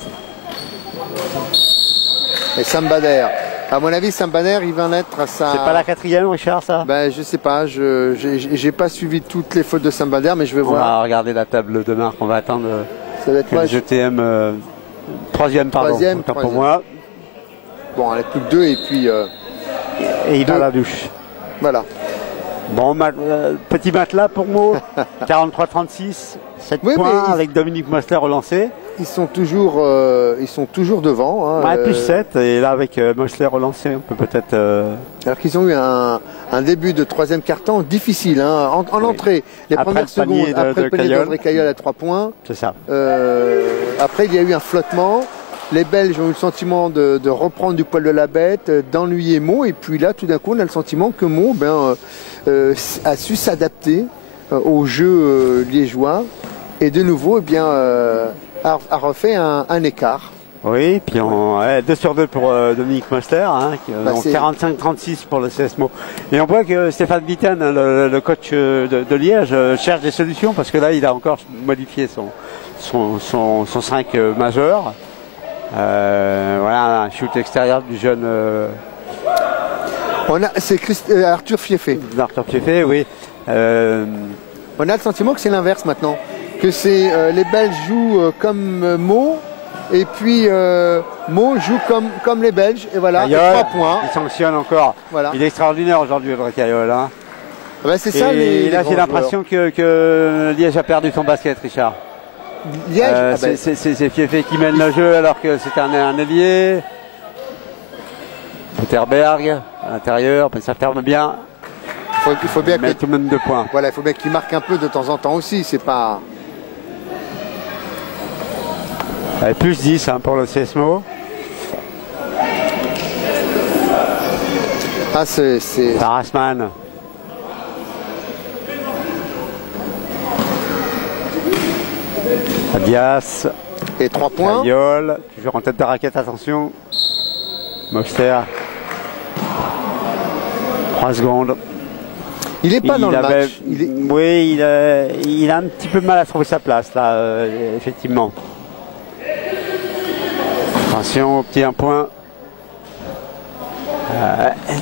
Et Sam Bader, à mon avis, Sam Bader, il va en être à sa... C'est pas la 4e, Richard, ça? Ben, je sais pas, j'ai pas suivi toutes les fautes de Sam Bader, mais je vais voir. On va regarder la table de marque, on va attendre ça va être que le GTM... 3e, pardon, autant pour moi. Bon, on n'est plus que 2 et puis... et il va à la douche. Voilà. Bon, petit matelas pour moi, 43-36, 7 points avec Dominique Mosler relancé. Ils sont toujours devant. Hein, ouais, plus 7, et là avec Mosler relancé, on peut peut-être... Alors qu'ils ont eu un début de 3e quart-temps difficile, hein, en entrée. Les premières secondes, après le panier d'André Caillol à 3 points. C'est ça. Après, il y a eu un flottement. Les Belges ont eu le sentiment de reprendre du poil de la bête, d'ennuyer Meaux. Et puis là, tout d'un coup, on a le sentiment que Meaux a su s'adapter au jeu liégeois. Et de nouveau, a refait un écart. Oui, puis 2 sur 2 pour Dominique Mosler, hein, 45-36 pour le CSMO. Et on voit que Stéphane Bitten, le coach de Liège, cherche des solutions parce que là, il a encore modifié son 5 majeur. Voilà, un shoot extérieur du jeune... C'est Arthur Fieffé. Arthur Fieffé, oui. On a le sentiment que c'est l'inverse maintenant. Que les Belges jouent comme Meaux Et puis Mo joue comme les Belges. Et voilà, et 3 points. Il sanctionne encore. Voilà. Il est extraordinaire aujourd'hui, Audrey Caillol. Hein. Ben, c'est ça, et là, j'ai l'impression que Liège a perdu son basket, Richard. Liège, c'est Fiefé qui mène le jeu alors que c'est un ailier. Peterberg à l'intérieur, mais ça ferme bien. Il faut bien que tout le monde 2 points. Voilà, il faut bien qu'il marque un peu de temps en temps aussi. C'est pas. Allez, plus 10 hein, pour le CSMO. Ah, c'est. Parasman. Adias. Et 3 points. Caillol, toujours en tête de raquette, attention. Moster. 3 secondes. Il est pas dans le match. Oui, il a un petit peu mal à trouver sa place là, effectivement. Attention au petit 1 point.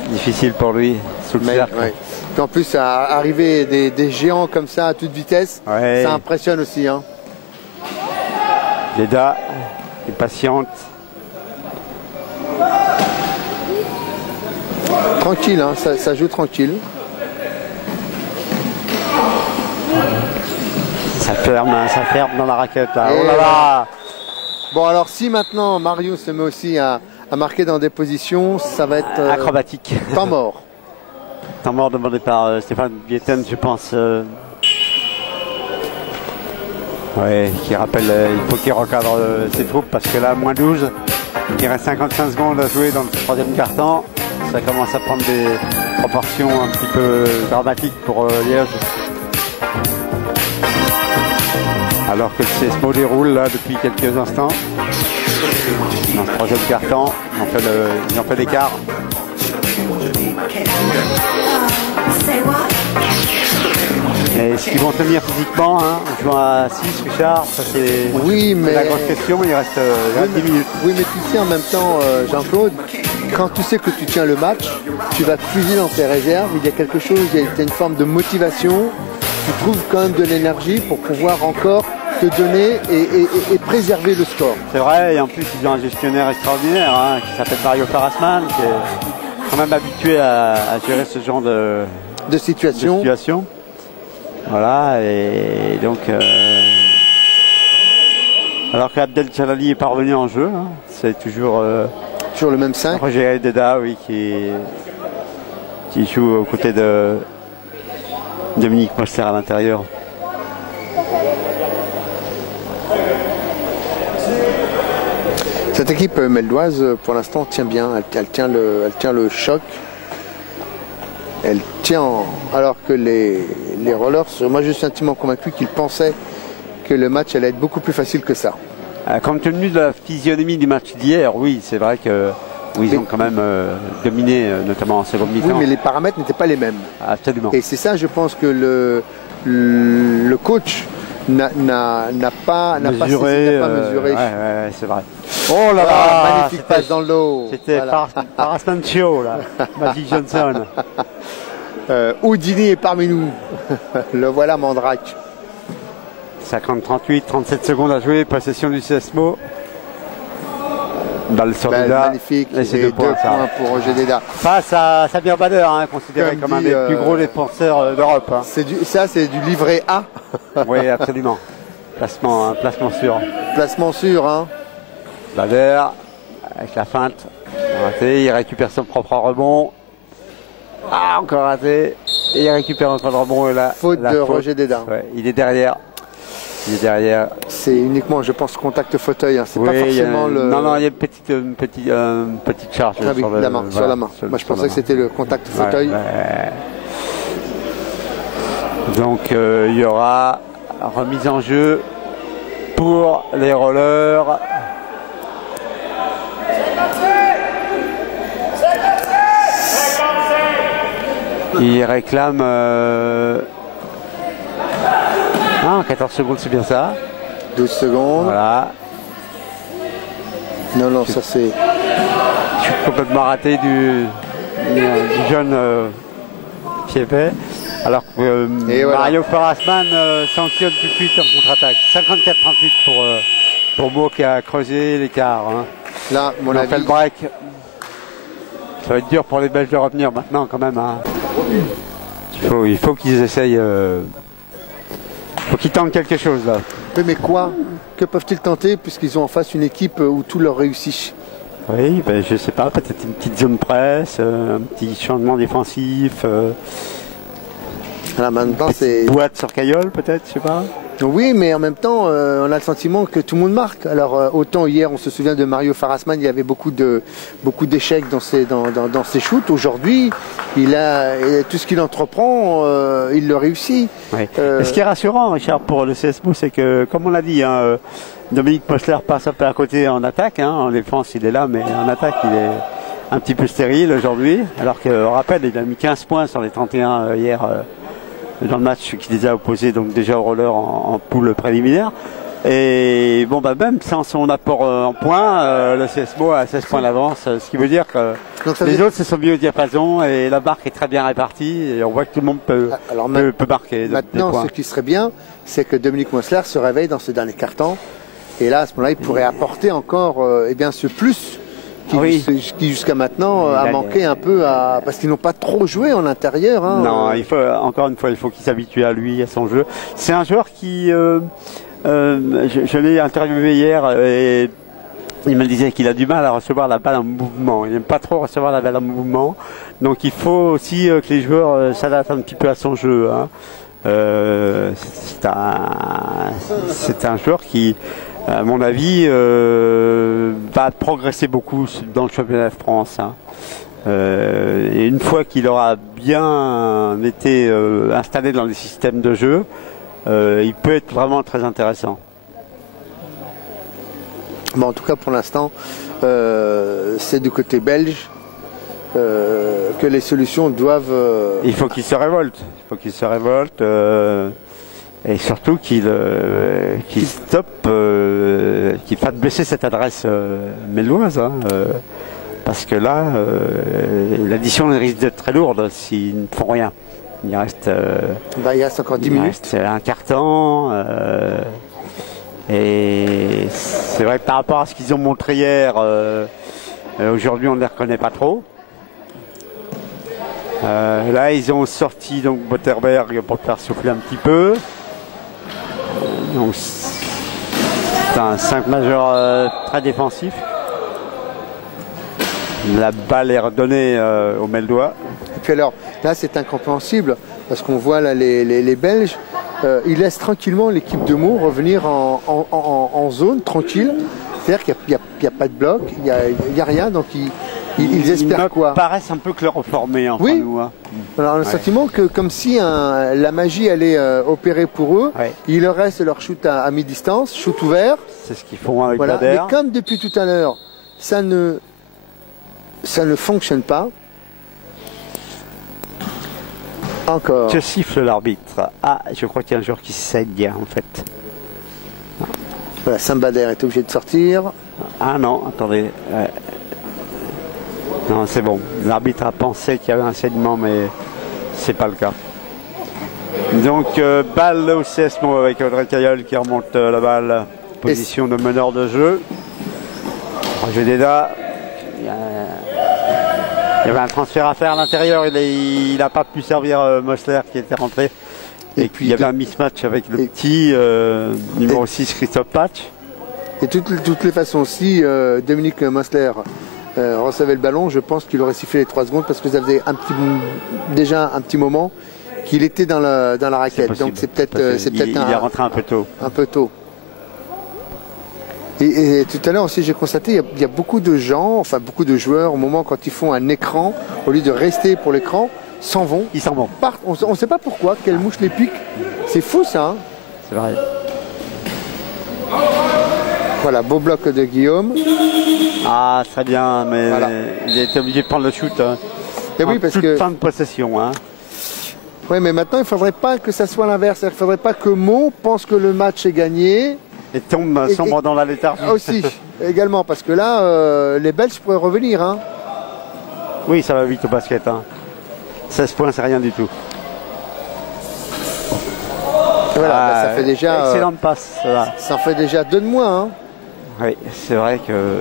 Difficile pour lui sous le cercle. Ouais. En plus, à arriver des géants comme ça à toute vitesse, ouais. Ça impressionne aussi. Hein. Leda est patiente. Tranquille, hein, ça joue tranquille. Ça ferme dans la raquette là. Oh là là. Bon alors si maintenant Mario se met aussi à marquer dans des positions, ça va être acrobatique. Temps mort. Temps mort demandé par Stéphane Bieten, je pense. Oui, qui rappelle, il faut qu'il recadre ses troupes parce que là, moins 12, il reste 55 secondes à jouer dans le 3e quart-temps. Ça commence à prendre des proportions un petit peu dramatiques pour Liège. Alors que le CSMO déroule là depuis quelques instants. Dans ce 3e quart-temps, ils ont fait l'écart. Et est-ce qu'ils vont tenir physiquement hein, en jouant à 6, Richard? Ça c'est la grosse question, il reste 10 minutes. Oui, mais tu sais en même temps, Jean-Claude, quand tu sais que tu tiens le match, tu vas te puiser dans tes réserves, il y a quelque chose, il y a une forme de motivation, tu trouves quand même de l'énergie pour pouvoir encore te donner et préserver le score. C'est vrai, et en plus ils ont un gestionnaire extraordinaire hein, qui s'appelle Mario Parasman, qui est quand même habitué à gérer ce genre de situation. Voilà, et donc alors qu'Abdel Jalali est parvenu en jeu, hein, c'est toujours le même 5. Roger Deda, oui, qui joue aux côtés de Dominique Moster à l'intérieur. Cette équipe meldoise, pour l'instant, tient bien. Elle tient le choc. Elle tient, alors que les Rollers, moi je suis intimement convaincu qu'ils pensaient que le match allait être beaucoup plus facile que ça. Compte tenu de la physionomie du match d'hier, oui, c'est vrai qu'ils ont quand même dominé, notamment en seconde mi-temps. Oui, mais les paramètres n'étaient pas les mêmes. Absolument. Et c'est ça, je pense que le coach n'a pas mesuré. Ouais, c'est vrai. Oh là là, magnifique passe dans l'eau. C'était Parasmancio, là, Magic Johnson. Houdini est parmi nous. Le voilà, Mandrake. 50-38, 37 secondes à jouer, possession du CSMO. Balle sur Deda. Magnifique. Et c'est 2 points pour Roger Deda. Face à Samir Bader, hein, considéré comme un des plus gros défenseurs d'Europe. Hein. Ça, c'est du livret A. Oui, absolument. Placement sûr. Placement sûr, hein. Bader, avec la feinte. Raté, il récupère son propre rebond. Ah, encore raté. Et il récupère notre rebond. Et là, faute de Roger Deda. Ouais, il est derrière. C'est uniquement, je pense, contact fauteuil. Hein. C'est pas forcément le. Non, il y a une petite charge sur la main. Moi, je pensais que c'était le contact fauteuil. Donc, il y aura remise en jeu pour les Rollers. Il réclame 14 secondes, c'est bien ça. 12 secondes. Voilà. Non, ça c'est... Je suis complètement raté du jeune Fiefé. Alors que Mario Parasman sanctionne tout de suite en contre-attaque. 54-38 Pour Meaux qui a creusé l'écart. Hein. Là, mon On avis. fait le break. Ça va être dur pour les Belges de revenir maintenant quand même. Hein. Il faut qu'ils essayent. Faut qu'ils tentent quelque chose là. Oui, mais quoi? Que peuvent-ils tenter puisqu'ils ont en face une équipe où tout leur réussit? Oui, ben, je sais pas, peut-être une petite zone presse, un petit changement défensif. Là, maintenant, c'est. Boîte sur Caillol peut-être, je sais pas. Oui, mais en même temps, on a le sentiment que tout le monde marque. Alors, autant hier, on se souvient de Mario Farasman, il y avait beaucoup d'échecs dans ses shoots. Aujourd'hui, tout ce qu'il entreprend, il le réussit. Ouais. Et ce qui est rassurant, Richard, pour le CSMO, c'est que, comme on l'a dit, hein, Dominique Mosler passe un peu à côté en attaque. Hein, en défense, il est là, mais en attaque, il est un petit peu stérile aujourd'hui. Alors qu'on rappelle, il a mis 15 points sur les 31 hier. Dans le match qui les a opposés donc déjà au roller en poule préliminaire. Et bon bah même sans son apport en points, le CSMO a 16 points d'avance, ce qui veut dire que les autres se sont mis au diapason et la marque est très bien répartie et on voit que tout le monde peut marquer. Maintenant, ce qui serait bien, c'est que Dominique Mosler se réveille dans ce dernier quart-temps et là à ce moment-là il pourrait apporter encore ce plus qui jusqu'à maintenant a manqué un peu parce qu'ils n'ont pas trop joué en intérieur. Hein. Non, encore une fois, il faut qu'il s'habitue à lui, à son jeu. C'est un joueur qui, je l'ai interviewé hier et il me disait qu'il a du mal à recevoir la balle en mouvement. Il n'aime pas trop recevoir la balle en mouvement. Donc il faut aussi que les joueurs s'adaptent un petit peu à son jeu. Hein. C'est un joueur qui, à mon avis, va progresser beaucoup dans le championnat de France. Hein. Et une fois qu'il aura bien été installé dans les systèmes de jeu, il peut être vraiment très intéressant. Bon, en tout cas, pour l'instant, c'est du côté belge que les solutions doivent... Il faut qu'il se révolte. Il faut qu'il se révolte. Et surtout qu'il stoppe, qu'il fasse baisser cette adresse méloise, hein, parce que là, l'addition risque d'être très lourde s'ils ne font rien. Il reste encore 10 minutes. Reste un quart temps. Et c'est vrai que par rapport à ce qu'ils ont montré hier, aujourd'hui on ne les reconnaît pas trop. Là, ils ont sorti donc Botterberg pour le faire souffler un petit peu. Donc c'est un 5 majeur très défensif. La balle est redonnée au Meldois. Et puis alors, là c'est incompréhensible parce qu'on voit là les Belges, ils laissent tranquillement l'équipe de Meaux revenir en zone tranquille. C'est-à-dire qu'il n'y a pas de bloc, il n'y a rien, donc ils espèrent quoi? Ils paraissent un peu chloroformés en oui. nous. Hein. Alors le sentiment que comme si la magie allait opérer pour eux, il leur reste leur shoot à mi-distance, shoot ouvert. C'est ce qu'ils font avec voilà. Bader. Mais comme depuis tout à l'heure, ça ne fonctionne pas. Encore. Que siffle l'arbitre? Ah, je crois qu'il y a un joueur qui saigne en fait. Voilà, Sambader est obligé de sortir. Ah non, attendez. Non, c'est bon. L'arbitre a pensé qu'il y avait un saignement, mais c'est pas le cas. Donc, balle au CSMO avec Audrey Caillol qui remonte la balle. Position de meneur de jeu. Roger Déda. Il y avait un transfert à faire à l'intérieur. Il n'a pas pu servir Mosler qui était rentré. Et puis il y avait un mismatch avec le petit numéro 6 Christophe Patch. Et toutes les façons, si Dominique Mosler recevait le ballon, je pense qu'il aurait sifflé les 3 secondes parce que ça faisait déjà un petit moment qu'il était dans la raquette. Donc c'est peut-être il est rentré un peu tôt. Un peu tôt. Et tout à l'heure aussi j'ai constaté il y a beaucoup de gens, enfin beaucoup de joueurs au moment quand ils font un écran, au lieu de rester pour l'écran, s'en vont. Ils s'en vont. On ne sait pas pourquoi, quelle mouche les pique. C'est fou ça. Hein. C'est vrai. Voilà, beau bloc de Guillaume. Ah, très bien, mais voilà. Il a été obligé de prendre le shoot. Hein. Et oui, parce que fin de possession. Hein. Oui, mais maintenant, il ne faudrait pas que ça soit l'inverse. Il ne faudrait pas que Meaux pense que le match est gagné. Et sombre dans la léthargie. Aussi, également, parce que là, les Belges pourraient revenir. Hein. Oui, ça va vite au basket. Hein. 16 points, c'est rien du tout. Voilà, ça fait déjà. Excellente passe. Ça en fait déjà 2 de moins. Hein. Oui, c'est vrai que...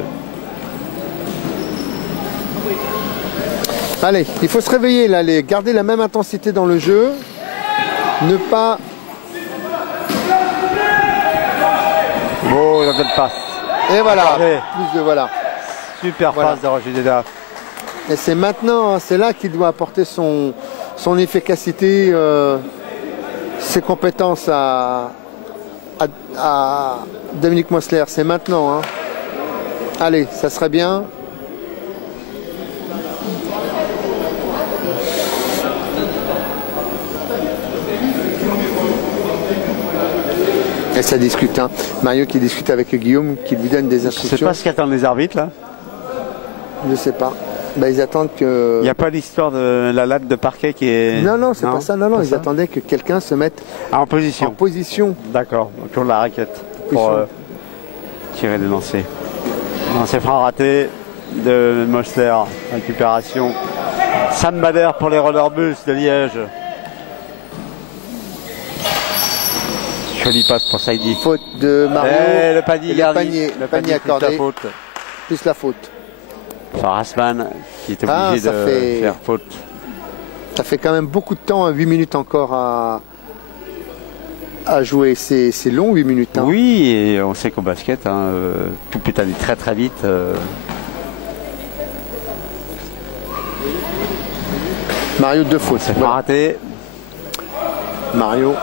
Allez, il faut se réveiller là, garder la même intensité dans le jeu. Ne pas... Oh, la belle passe. Et voilà, Allez. plus de voilà. Super Voilà. passe de Roger Dédé. Et c'est maintenant, c'est là qu'il doit apporter son efficacité, ses compétences à Dominique Mossler. C'est maintenant. Hein. Allez, ça serait bien. Et ça discute. Hein. Mario qui discute avec Guillaume, qui lui donne des Je instructions. ne sais pas ce qu'attendent les arbitres là. Je sais pas. Ben, ils attendent que... Il n'y a pas l'histoire de la latte de parquet qui est... Non, non, c'est pas ça. Non, non, Pas ils ça attendaient que quelqu'un se mette Ah, en en position. position. D'accord, autour de la raquette pour Position. tirer des lancers. Lancer franc raté de Mossler. Récupération. Sam Bader pour les Rollerbulls de Liège. Jolie passe pour Saïdi. Faute de Mario. Et le panier Et garni. le panier plus accordé. la faute. Plus la faute. Farasman qui est Ah, obligé ça de fait- faire faute. Ça fait quand même beaucoup de temps, 8 minutes encore à jouer. C'est long, 8 minutes. Hein. Oui, et on sait qu'au basket, hein, tout peut aller très très vite. Mario, 2 fautes. C'est pas Voilà. raté. Mario,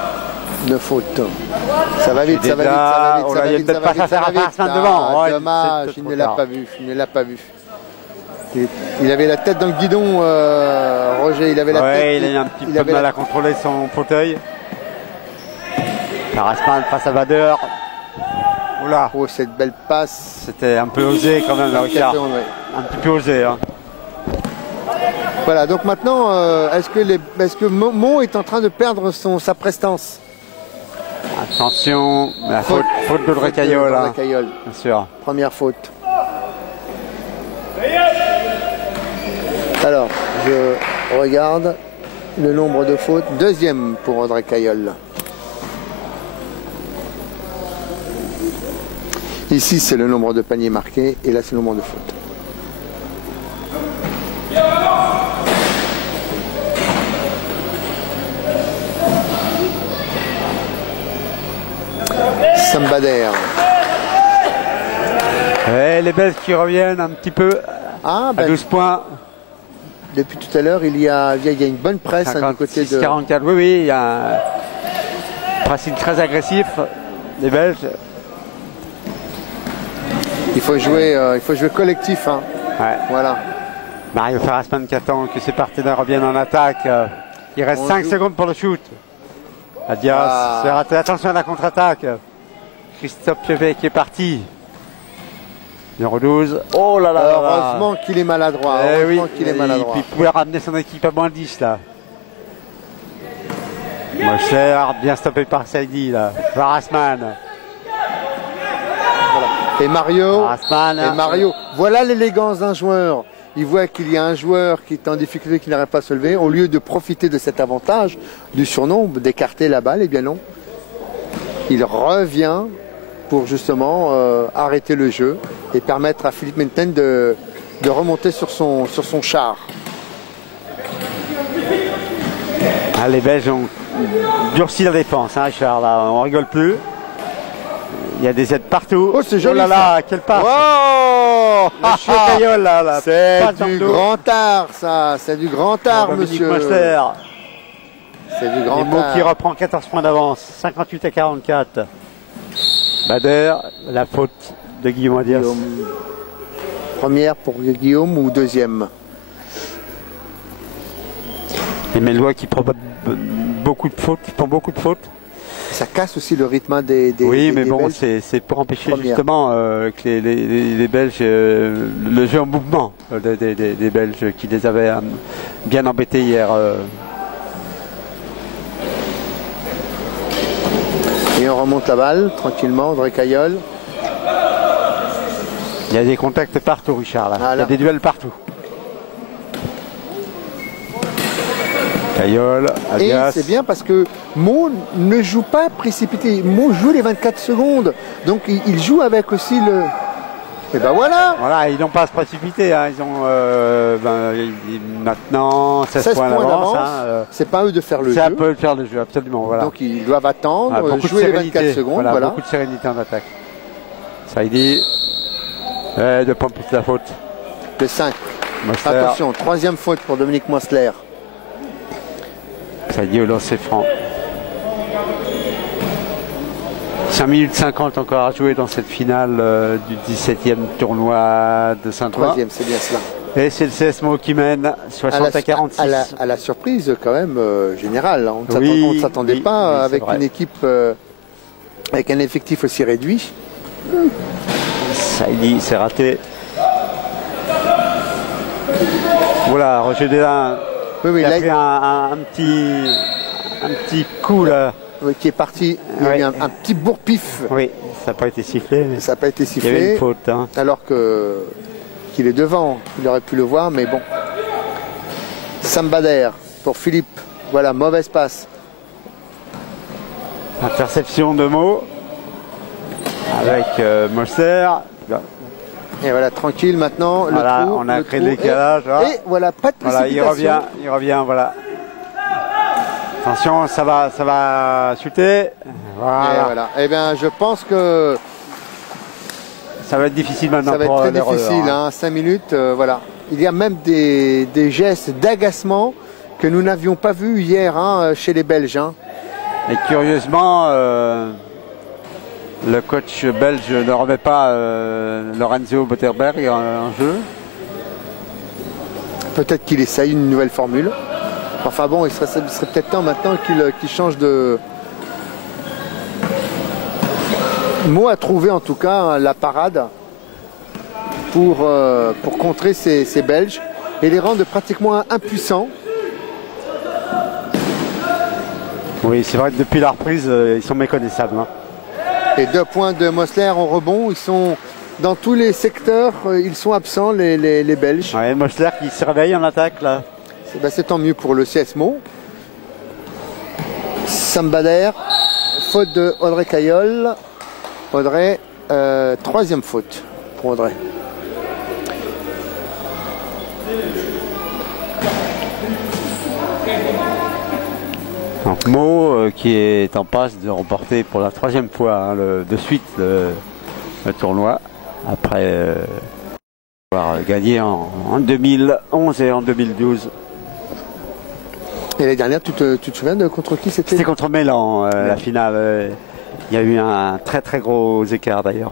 2 fautes. Ça va vite, ça va vite, ça va vite, Oh ça là, va il y a vite, une ça belle va passe vite, à ça va faire à vite. Farasman devant. Ouais, Dommage, c'est il trop ne l'a tard. pas vu. Il ne l'a pas vu. Il avait la tête dans le guidon, Roger. Il avait la tête. Ouais, il a eu un petit il peu de avait mal la- à contrôler son fauteuil. Farasman face à Bader. Oula, Oh, cette belle passe. c'était un peu osé quand même, là, Richard. Ouais. Un petit peu osé. Hein. Voilà, donc maintenant, est-ce que Mo est en train de perdre sa prestance? Attention, la faute d'Audrey Caillol, Audrey hein, Caillol. bien sûr. Première faute. Alors, je regarde le nombre de fautes. Deuxième pour Audrey Caillol. Ici, c'est le nombre de paniers marqués et là, c'est le nombre de fautes. Sam Bader. Et les Belges qui reviennent un petit peu Ah, à ben, 12 points. depuis tout à l'heure, il y a une bonne presse hein, du côté 56, de... 44, oui, oui, il y a un pressing très agressif des Belges. Il faut jouer collectif. Hein. Ouais. Voilà. Mario Farasman qui attend que ses partenaires reviennent en attaque. Il reste On 5 joue. secondes pour le shoot. Adias, Ah. c'est raté. Attention à la contre-attaque. Christophe Pievet qui est parti. Numéro 12. Oh là là là là. Heureusement qu'il est maladroit. Eh oui, Heureusement qu'il est maladroit. il pouvait ramener son équipe à moins 10 là. Mossler, bien stoppé par Saïdi là. Farasman. Et Mario. Farasman. Et Mario. Voilà l'élégance d'un joueur. Il voit qu'il y a un joueur qui est en difficulté, qui n'arrive pas à se lever. Au lieu de profiter de cet avantage du surnom, d'écarter la balle, eh bien non. Il revient pour justement arrêter le jeu et permettre à Philippe Menten de remonter sur son char. Ah, les Belges ont durci la défense, hein, Richard. Là, on rigole plus. Il y a des aides partout. Oh, c'est joli, là là, quelle passe. Oh Monsieur Caillol, là, là. C'est Passe dans du le dos. grand art, ça. C'est du grand art, Dominique monsieur. Mossler. C'est du Et grand Mo art. qui reprend 14 points d'avance. 58 à 44. Bader, la faute de Guillaume Adias. Guillaume. Première pour Guillaume ou deuxième? Et Mellois qui prend beaucoup de fautes, qui prend beaucoup de fautes. Ça casse aussi le rythme des Oui, mais des bon, Belges. c'est pour empêcher Première. justement que les Belges, le jeu en mouvement des Belges qui les avaient bien embêtés hier. Et on remonte la balle tranquillement, Audrey Caillol. Il y a des contacts partout, Richard. Là. Ah, Il y là. a des duels partout. Caillol, Et Adias. c'est bien parce que Mo ne joue pas précipité. Mo joue les 24 secondes. Donc il joue avec aussi Et ben voilà. Voilà, ils n'ont pas à se précipiter. Hein. Ils ont maintenant 16 points d'avance. Hein. C'est pas à eux de faire le jeu. C'est à eux de faire le jeu, absolument. Voilà. Donc ils doivent attendre, jouer les 24 secondes. Voilà. Beaucoup de sérénité en attaque. Saïdi, 2 points plus la faute. Le 5. Mosler. Attention, 3e faute pour Dominique Mosler. Saïdi au lancer franc. 5 minutes 50 encore à jouer dans cette finale du 17e tournoi de Saint-Ouen. 3e, c'est bien cela. Et c'est le CSMO qui mène 60 à 46. À la surprise quand même générale. On ne s'attendait pas avec une équipe avec un effectif aussi réduit. Saïdi, c'est raté. Voilà, Roger Delain il a pris un petit coup là. Qui est parti, il y a eu un petit bourre-pif. Oui, ça n'a pas été sifflé. Mais ça n'a pas été sifflé. Il y avait une faute. Hein. Alors qu'il est devant, il aurait pu le voir, mais bon. Sambader pour Philippe. Voilà, mauvaise passe. Interception de Meaux avec Mosler. Et voilà, tranquille maintenant. Voilà, le trou, on a créé le décalage. Et voilà, pas de précipitation. Voilà, il revient, voilà. Attention, ça va chuter. Voilà. Eh bien, je pense que ça va être difficile maintenant. Ça va être très difficile, hein. 5 minutes, voilà. Il y a même des gestes d'agacement que nous n'avions pas vus hier chez les Belges. Hein. Et curieusement, le coach belge ne remet pas Lorenzo Botterberg en jeu. Peut-être qu'il essaye une nouvelle formule. Enfin bon, il serait peut-être temps maintenant qu'il change de... Mot à trouver en tout cas la parade pour contrer ces Belges et les rendre pratiquement impuissants. Oui, c'est vrai que depuis la reprise, ils sont méconnaissables. Hein. Et 2 points de Mosler en rebond. Ils sont dans tous les secteurs, ils sont absents les Belges. Ouais, Mosler qui se réveille en attaque là. C'est tant mieux pour le CSMO. Sambader, faute de Audrey Caillol. Audrey, 3e faute pour Audrey. Donc Meaux qui est en passe de remporter pour la 3e fois de suite le tournoi après avoir gagné en 2011 et en 2012. Et l'année dernière, tu te souviens de contre qui c'était? C'était contre Mélan, la finale. Il y a eu un très très gros écart d'ailleurs.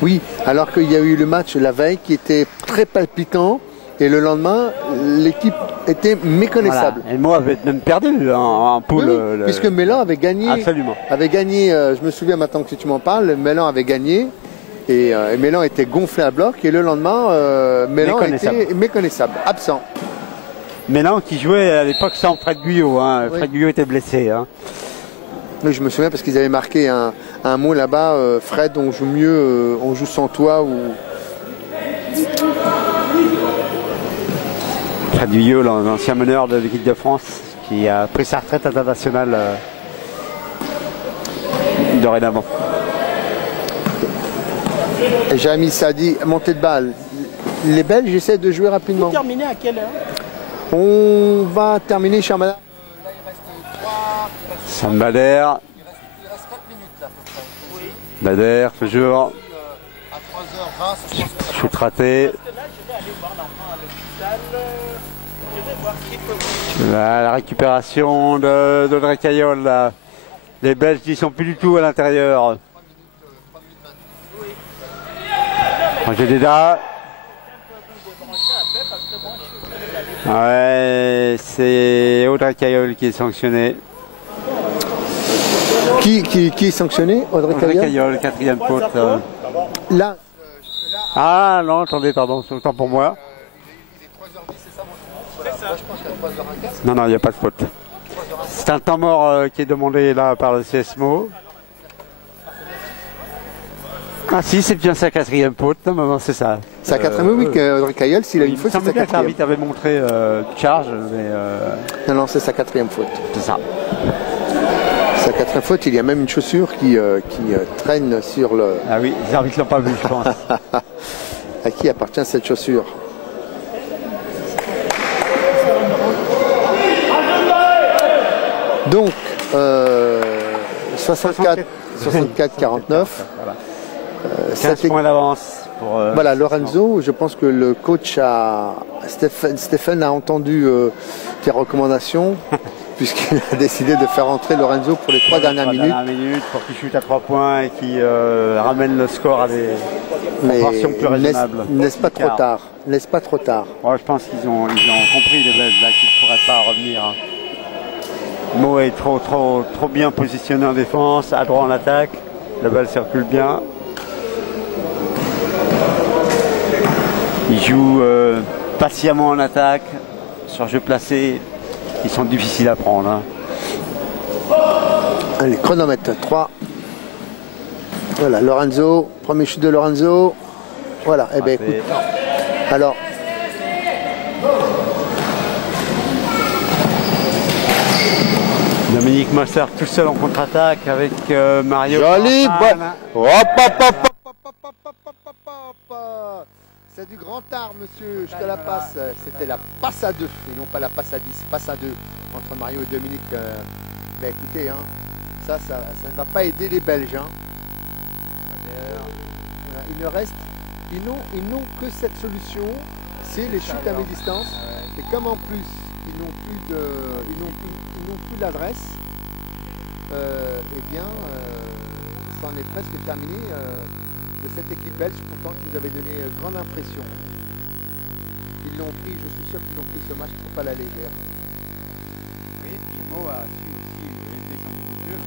Oui, alors qu'il y a eu le match la veille qui était très palpitant et le lendemain, l'équipe était méconnaissable. Voilà. Et Meaux avait même perdu en poule. Oui, puisque Mélan avait gagné. Absolument. Avait gagné, je me souviens maintenant que tu m'en parles, Mélan avait gagné. Et Mélan était gonflé à bloc et le lendemain, Mélan était méconnaissable, absent. Mélan qui jouait à l'époque sans Fred Guyot. Hein. Oui. Fred Guyot était blessé. Hein. Oui, je me souviens parce qu'ils avaient marqué un mot là-bas, Fred, on joue mieux, on joue sans toi. Ou... Fred Guyot, l'ancien meneur de l'équipe de France, qui a pris sa retraite internationale dorénavant. Et Jérémy Sadi, montée de balle. Les Belges essaient de jouer rapidement. Vous terminez à quelle heure? On va terminer, cher madame. Là, il reste 3. Sambader. Il reste 4 minutes là, à peu près. Oui. Bader, toujours. À 3h20, shoot raté. La récupération d'Audrey Caillol. Là. Les Belges n'y sont plus du tout à l'intérieur. Roger Déda. Ouais, c'est Audrey Caillol qui est sanctionné. Qui est sanctionné? Audrey Caillol, 4e faute. Là. Ah non, attendez, pardon, c'est autant pour moi. Il est 3h10, c'est ça, moi je pense qu'à 3h15. Non, il n'y a pas de faute. C'est un temps mort qui est demandé là par le CSMO. Ah si, c'est bien sa 4e faute, non, c'est ça. C'est la 4e, oui, qu'Audrey Caillol, s'il a une faute, c'est sa 4e. L'arbitre avait montré charge, mais... Non, c'est sa 4e faute. C'est ça. Sa quatrième faute, il y a même une chaussure qui traîne sur le... Ah oui, les arbitres l'ont pas vu, je pense. À qui appartient cette chaussure? Donc, 64-49. Voilà. 15 points d'avance pour... Voilà, Lorenzo, je pense que le coach Stéphane a entendu tes recommandations, puisqu'il a décidé de faire entrer Lorenzo pour les 3 dernières minutes. Pour qu'il chute à 3 points et qu'il ramène le score à des proportions plus raisonnables. N'est-ce pas trop tard? N'est-ce pas trop tard? Ouais, je pense qu'ils ont compris les Belges là, qu'ils ne pourraient pas revenir. Hein. Mo est trop bien positionné en défense, à droit en attaque. La balle circule bien. Ils jouent patiemment en attaque. Sur jeu placé, ils sont difficiles à prendre. Hein. Allez, chronomètre 3. Voilà, Lorenzo, premier chute de Lorenzo. Voilà, eh bien écoute. Alors. Dominique Mosser tout seul en contre-attaque avec Mario. Joli, Kaufmann. C'est du grand art, monsieur, je te la passe. C'était la passe à 2 et non pas la passe à 10, passe à 2 entre Mario et Dominique. Mais écoutez, hein, ça ne va pas aider les Belges. Hein. Il ne reste, ils n'ont que cette solution, c'est les chutes à mi-distance. Et comme en plus ils n'ont plus l'adresse, eh bien, c'en est presque terminé de cette équipe belge, pourtant qui nous avait donné grande impression. Ils l'ont pris, je suis sûr qu'ils ont pris ce match pour pas la légère. Oui, et puis Mo a su aussi élever son niveau de jeu,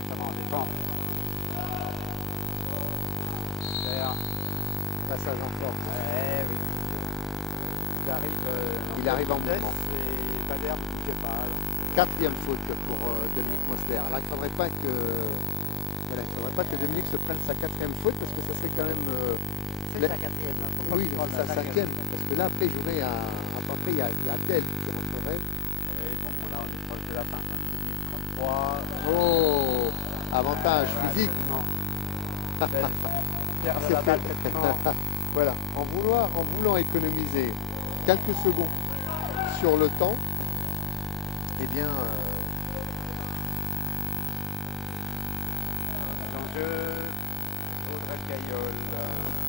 notamment en défense. Passage en force. Ouais, oui. Il arrive en mouvement. Et Bader ne bougeait pas. Donc... Quatrième faute pour Dominique Mosler. Là, il ne faudrait pas que... Voilà, il ne faudrait pas que Dominique se prenne sa quatrième faute parce que ça serait quand même... C'est sa quatrième. Oui, c'est sa cinquième. Parce que là, après, il jouerait à peu près, il y a Adèle qui rentrerait. Et bon, là, on est proche de la fin. 33. Oh, avantage physique. La balle, voilà, en voulant économiser quelques secondes sur le temps, eh bien... L'enjeu, Audrey Caillol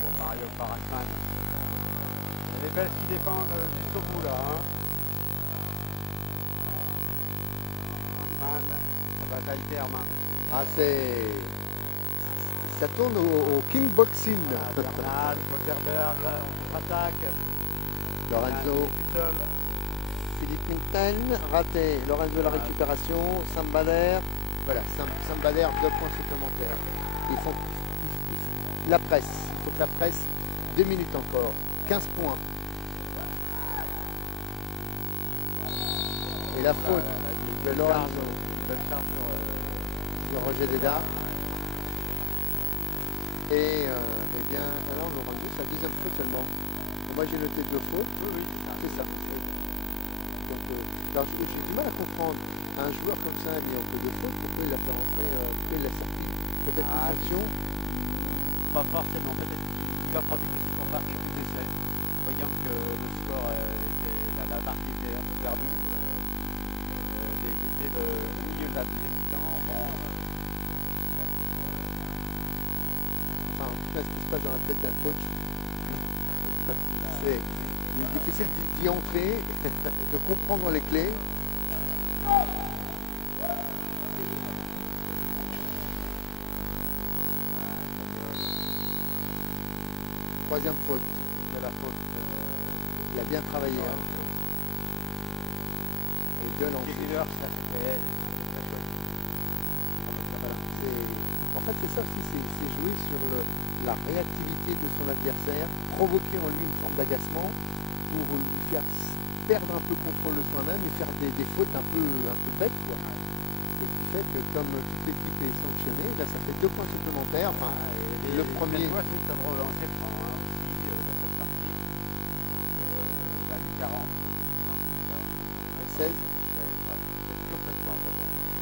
pour Mario Farasman. Les Belges qui défendent jusqu'au bout là. Hein. Farasman, la bataille Terman. Ah, ça tourne au kickboxing. Bernal, Potterberg, on contre-attaque. Lorenzo. Philippe Minton, raté. Lorenzo la récupération. Sambader. Voilà, Sambader, 2 points supplémentaires. Ils font la presse. Il faut que la presse, 2 minutes encore. 15 points. Et la faute de Lorenzo. Sur Roger Dédard. Et eh bien, alors Lorenzo, c'est la deuxième faute seulement. Moi j'ai noté 2 fautes. Oui, c'est ça. Donc, alors j'ai du mal à comprendre un joueur comme ça mis en que 2 fautes, pourquoi il a fait rentrer, pourquoi il l'a sorti. Peut-être une sanction. Pas forcément, peut-être qu'il en profite aussi pour faire quelques essais. Voyant que le score la partie était un peu perdue. Dès le milieu de la deuxième mi-temps, bon. Enfin, en tout cas, ce qui se passe dans la tête d'un coach, c'est difficile d'y entrer, de comprendre les clés. Troisième faute de la faute. Il a bien travaillé. Hein. Et 2 lancers. En fait, c'est ça aussi, c'est jouer sur la réactivité de son adversaire, provoquer en lui une forme d'agacement pour lui faire perdre un peu contrôle de soi-même et faire des fautes un peu bêtes, quoi. Ce qui fait que comme toute l'équipe est sanctionnée, là, ça fait 2 points supplémentaires. Enfin, le premier. Moi, c'est ça de relancer prend aussi dans cette partie. Donc, les 40, 16,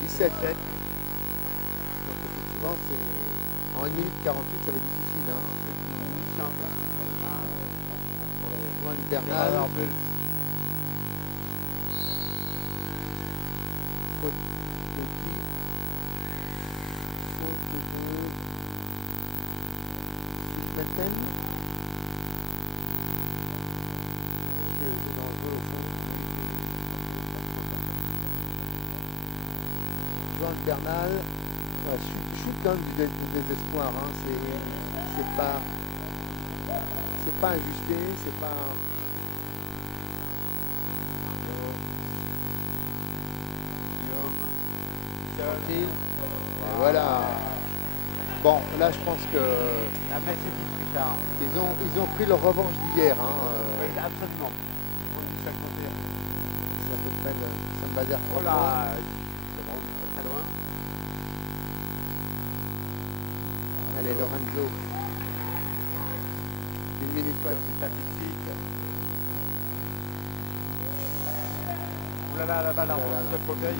17. franchement, c'est en 1 minute 48, ça va être difficile. Hein. C'est impossible. Joan Bernal. Faute de qui? Faute de Philippe Metten. C'est dangereux au fond. Joan Bernal. Ouais, shoot quand même du désespoir. Hein. C'est pas ajusté, c'est pas. Tranquille. Et voilà. Bon, là je pense que La messe est dite, Richard. ils ont pris leur revanche d'hier. Hein. Oui, absolument. On dit ça compter. C'est à peu près le Saint-Bazaire 3 Oh points. là, c'est vraiment pas très loin. Allez, Lorenzo. 1 minute. Ouais, c'est statistique. Ouh là là, la balle Oh là là. en ce fauteuil.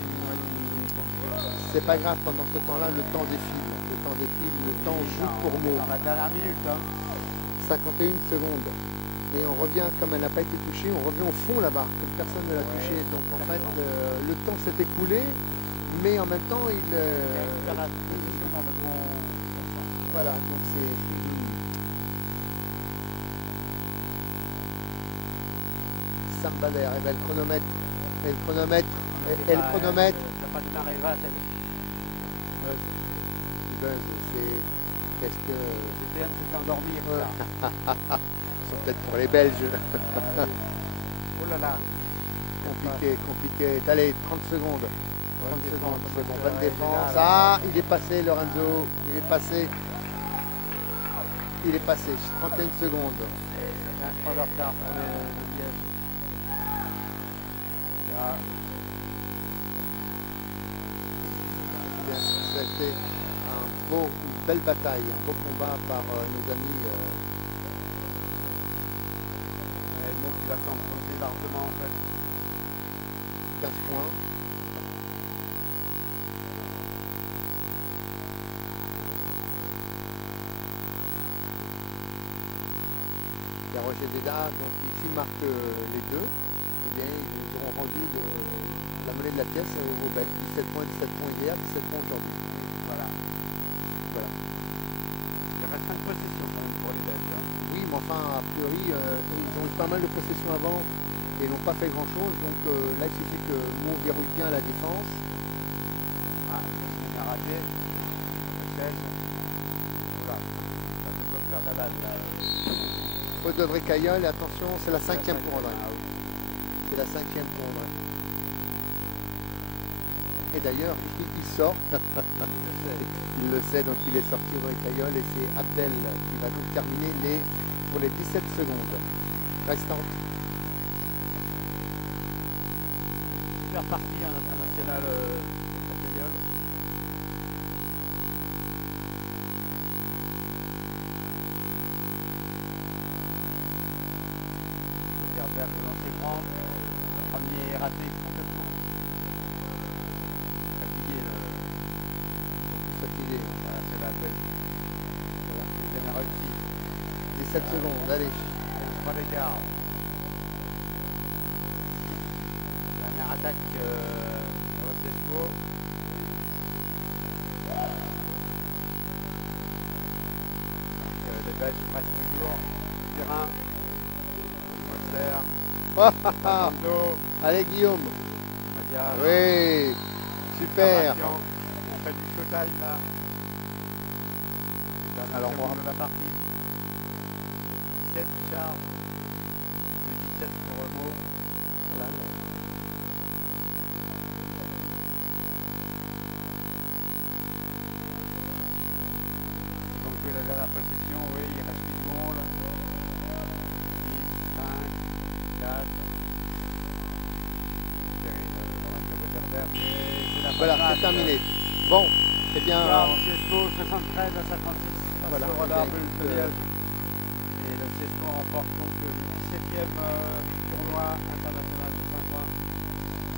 C'est pas grave, pendant ce temps-là, le temps défile. Le temps défile, le temps joue pour mot. Dans la dernière minute, hein. 51 secondes. Et on revient, comme elle n'a pas été touchée, on revient au fond là-bas, comme personne ne l'a touchée. Donc en fait, le temps s'est écoulé, mais en même temps, il... récupère la position dans le bon sens. Voilà, donc c'est... Saint-Bazaire, et ben le chronomètre, et le chronomètre, et le chronomètre. Ça n'a pas démarré, voilà, ça y est. Qu'est-ce que... GPM s'était endormi. C'est peut-être pour les Belges. Oh là là. Compliqué. Allez, 30 secondes. 30 secondes. Bonne défense. Là. Ah, il est passé, Lorenzo. Il est passé. 31 secondes. 15 points de retard pour le Liège. Là. Bien, ça a été une belle bataille, un beau combat par nos amis. Le mot qui va s'enfoncer largement en fait. 15 points. Il y a Roger Dédard, donc s'il marque les deux, eh bien, ils auront rendu la monnaie de la pièce aux Belges. 17 points hier, 17 points aujourd'hui. Voilà. Il reste 5 possessions quand même pour les Belges. Hein. Oui, mais enfin, a priori, ils ont eu pas mal de possessions avant et n'ont pas fait grand-chose. Donc là, il suffit que Meaux verrouille bien la défense. Ah, il a raté. Le Belge. Voilà. Ça peut faire de la balle là. Faute de Vrekaïol, et attention, c'est la 5e pour André. Ah, oui. C'est la 5e pour André. Et d'ailleurs, il sort. Il le sait, donc il est sorti au Vrekaïol et c'est Abdel qui va donc terminer pour les 17 secondes restantes. Super parti en international Vrekaïol. Herbert de lancer franc. Premier raté complètement. Fatigué Fatigué. Voilà, c'est la belle. Voilà, deuxième réussi. 17 secondes, allez. 3 d'écart. Dernière attaque pour le CSGO. Les Belges restent toujours au terrain. Fernando, Allez, Guillaume. Madia, Oui, super. on fait du showtime là. Alors, on de la partie. 17 Richard. Plus 17 pour Meaux. Voilà, Donc vous avez la possession, oui, il reste 8 secondes. 10, 5, 4. Voilà, c'est terminé. Bon, eh bien. CSGO 73 à 56. Voilà, sur Liège. Et le CSGO remporte donc le 17e tournoi international de Saint-Ouen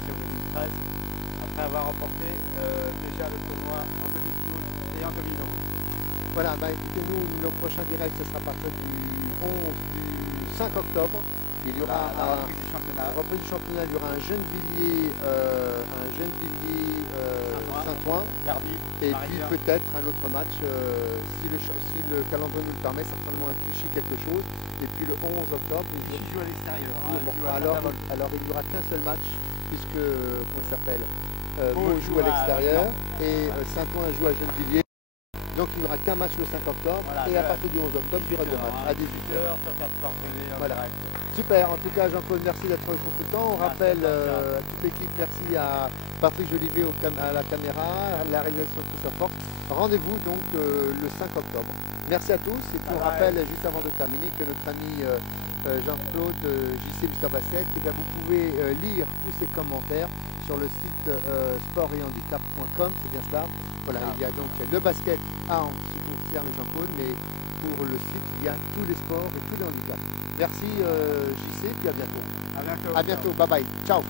sur 2013. Après avoir remporté déjà le tournoi en 2012 et Anthony. Voilà, bah écoutez, nous, nos prochains directs, ce sera à partir du 5 octobre. Il y aura la reprise du championnat. reprise du championnat, il y aura un Gennevilliers Saint-Ouen. Et puis peut-être un autre match, si le calendrier nous le permet, certainement un Clichy quelque chose. Et puis le 11 octobre, Clichy joue à l'extérieur. alors il n'y aura qu'un seul match, puisque, comment il s'appelle, Meaux joue à l'extérieur et Saint-Ouen joue à Gennevilliers. Donc il n'y aura qu'un match le 5 octobre, et à partir du 11 octobre, il y aura deux matchs à 18h. Sur 4 Sport TV en Voilà. direct. Super, en tout cas Jean-Claude, merci d'être le consultant. On rappelle à toute l'équipe, merci à Patrick Jolivet à la caméra, à la réalisation de tout ça fort. Rendez-vous donc le 5 octobre. Merci à tous, et puis on rappelle juste avant de terminer que notre ami Jean-Claude JC Basset, vous pouvez lire tous ses commentaires sur le site sportethandicap.com, c'est bien cela. Voilà, il y a donc le basket en ce qui concerne Jean-Claude, mais pour le site, il y a tous les sports et tous les handicaps. Merci JC, puis à bientôt. À bientôt. À bientôt, bye bye, ciao.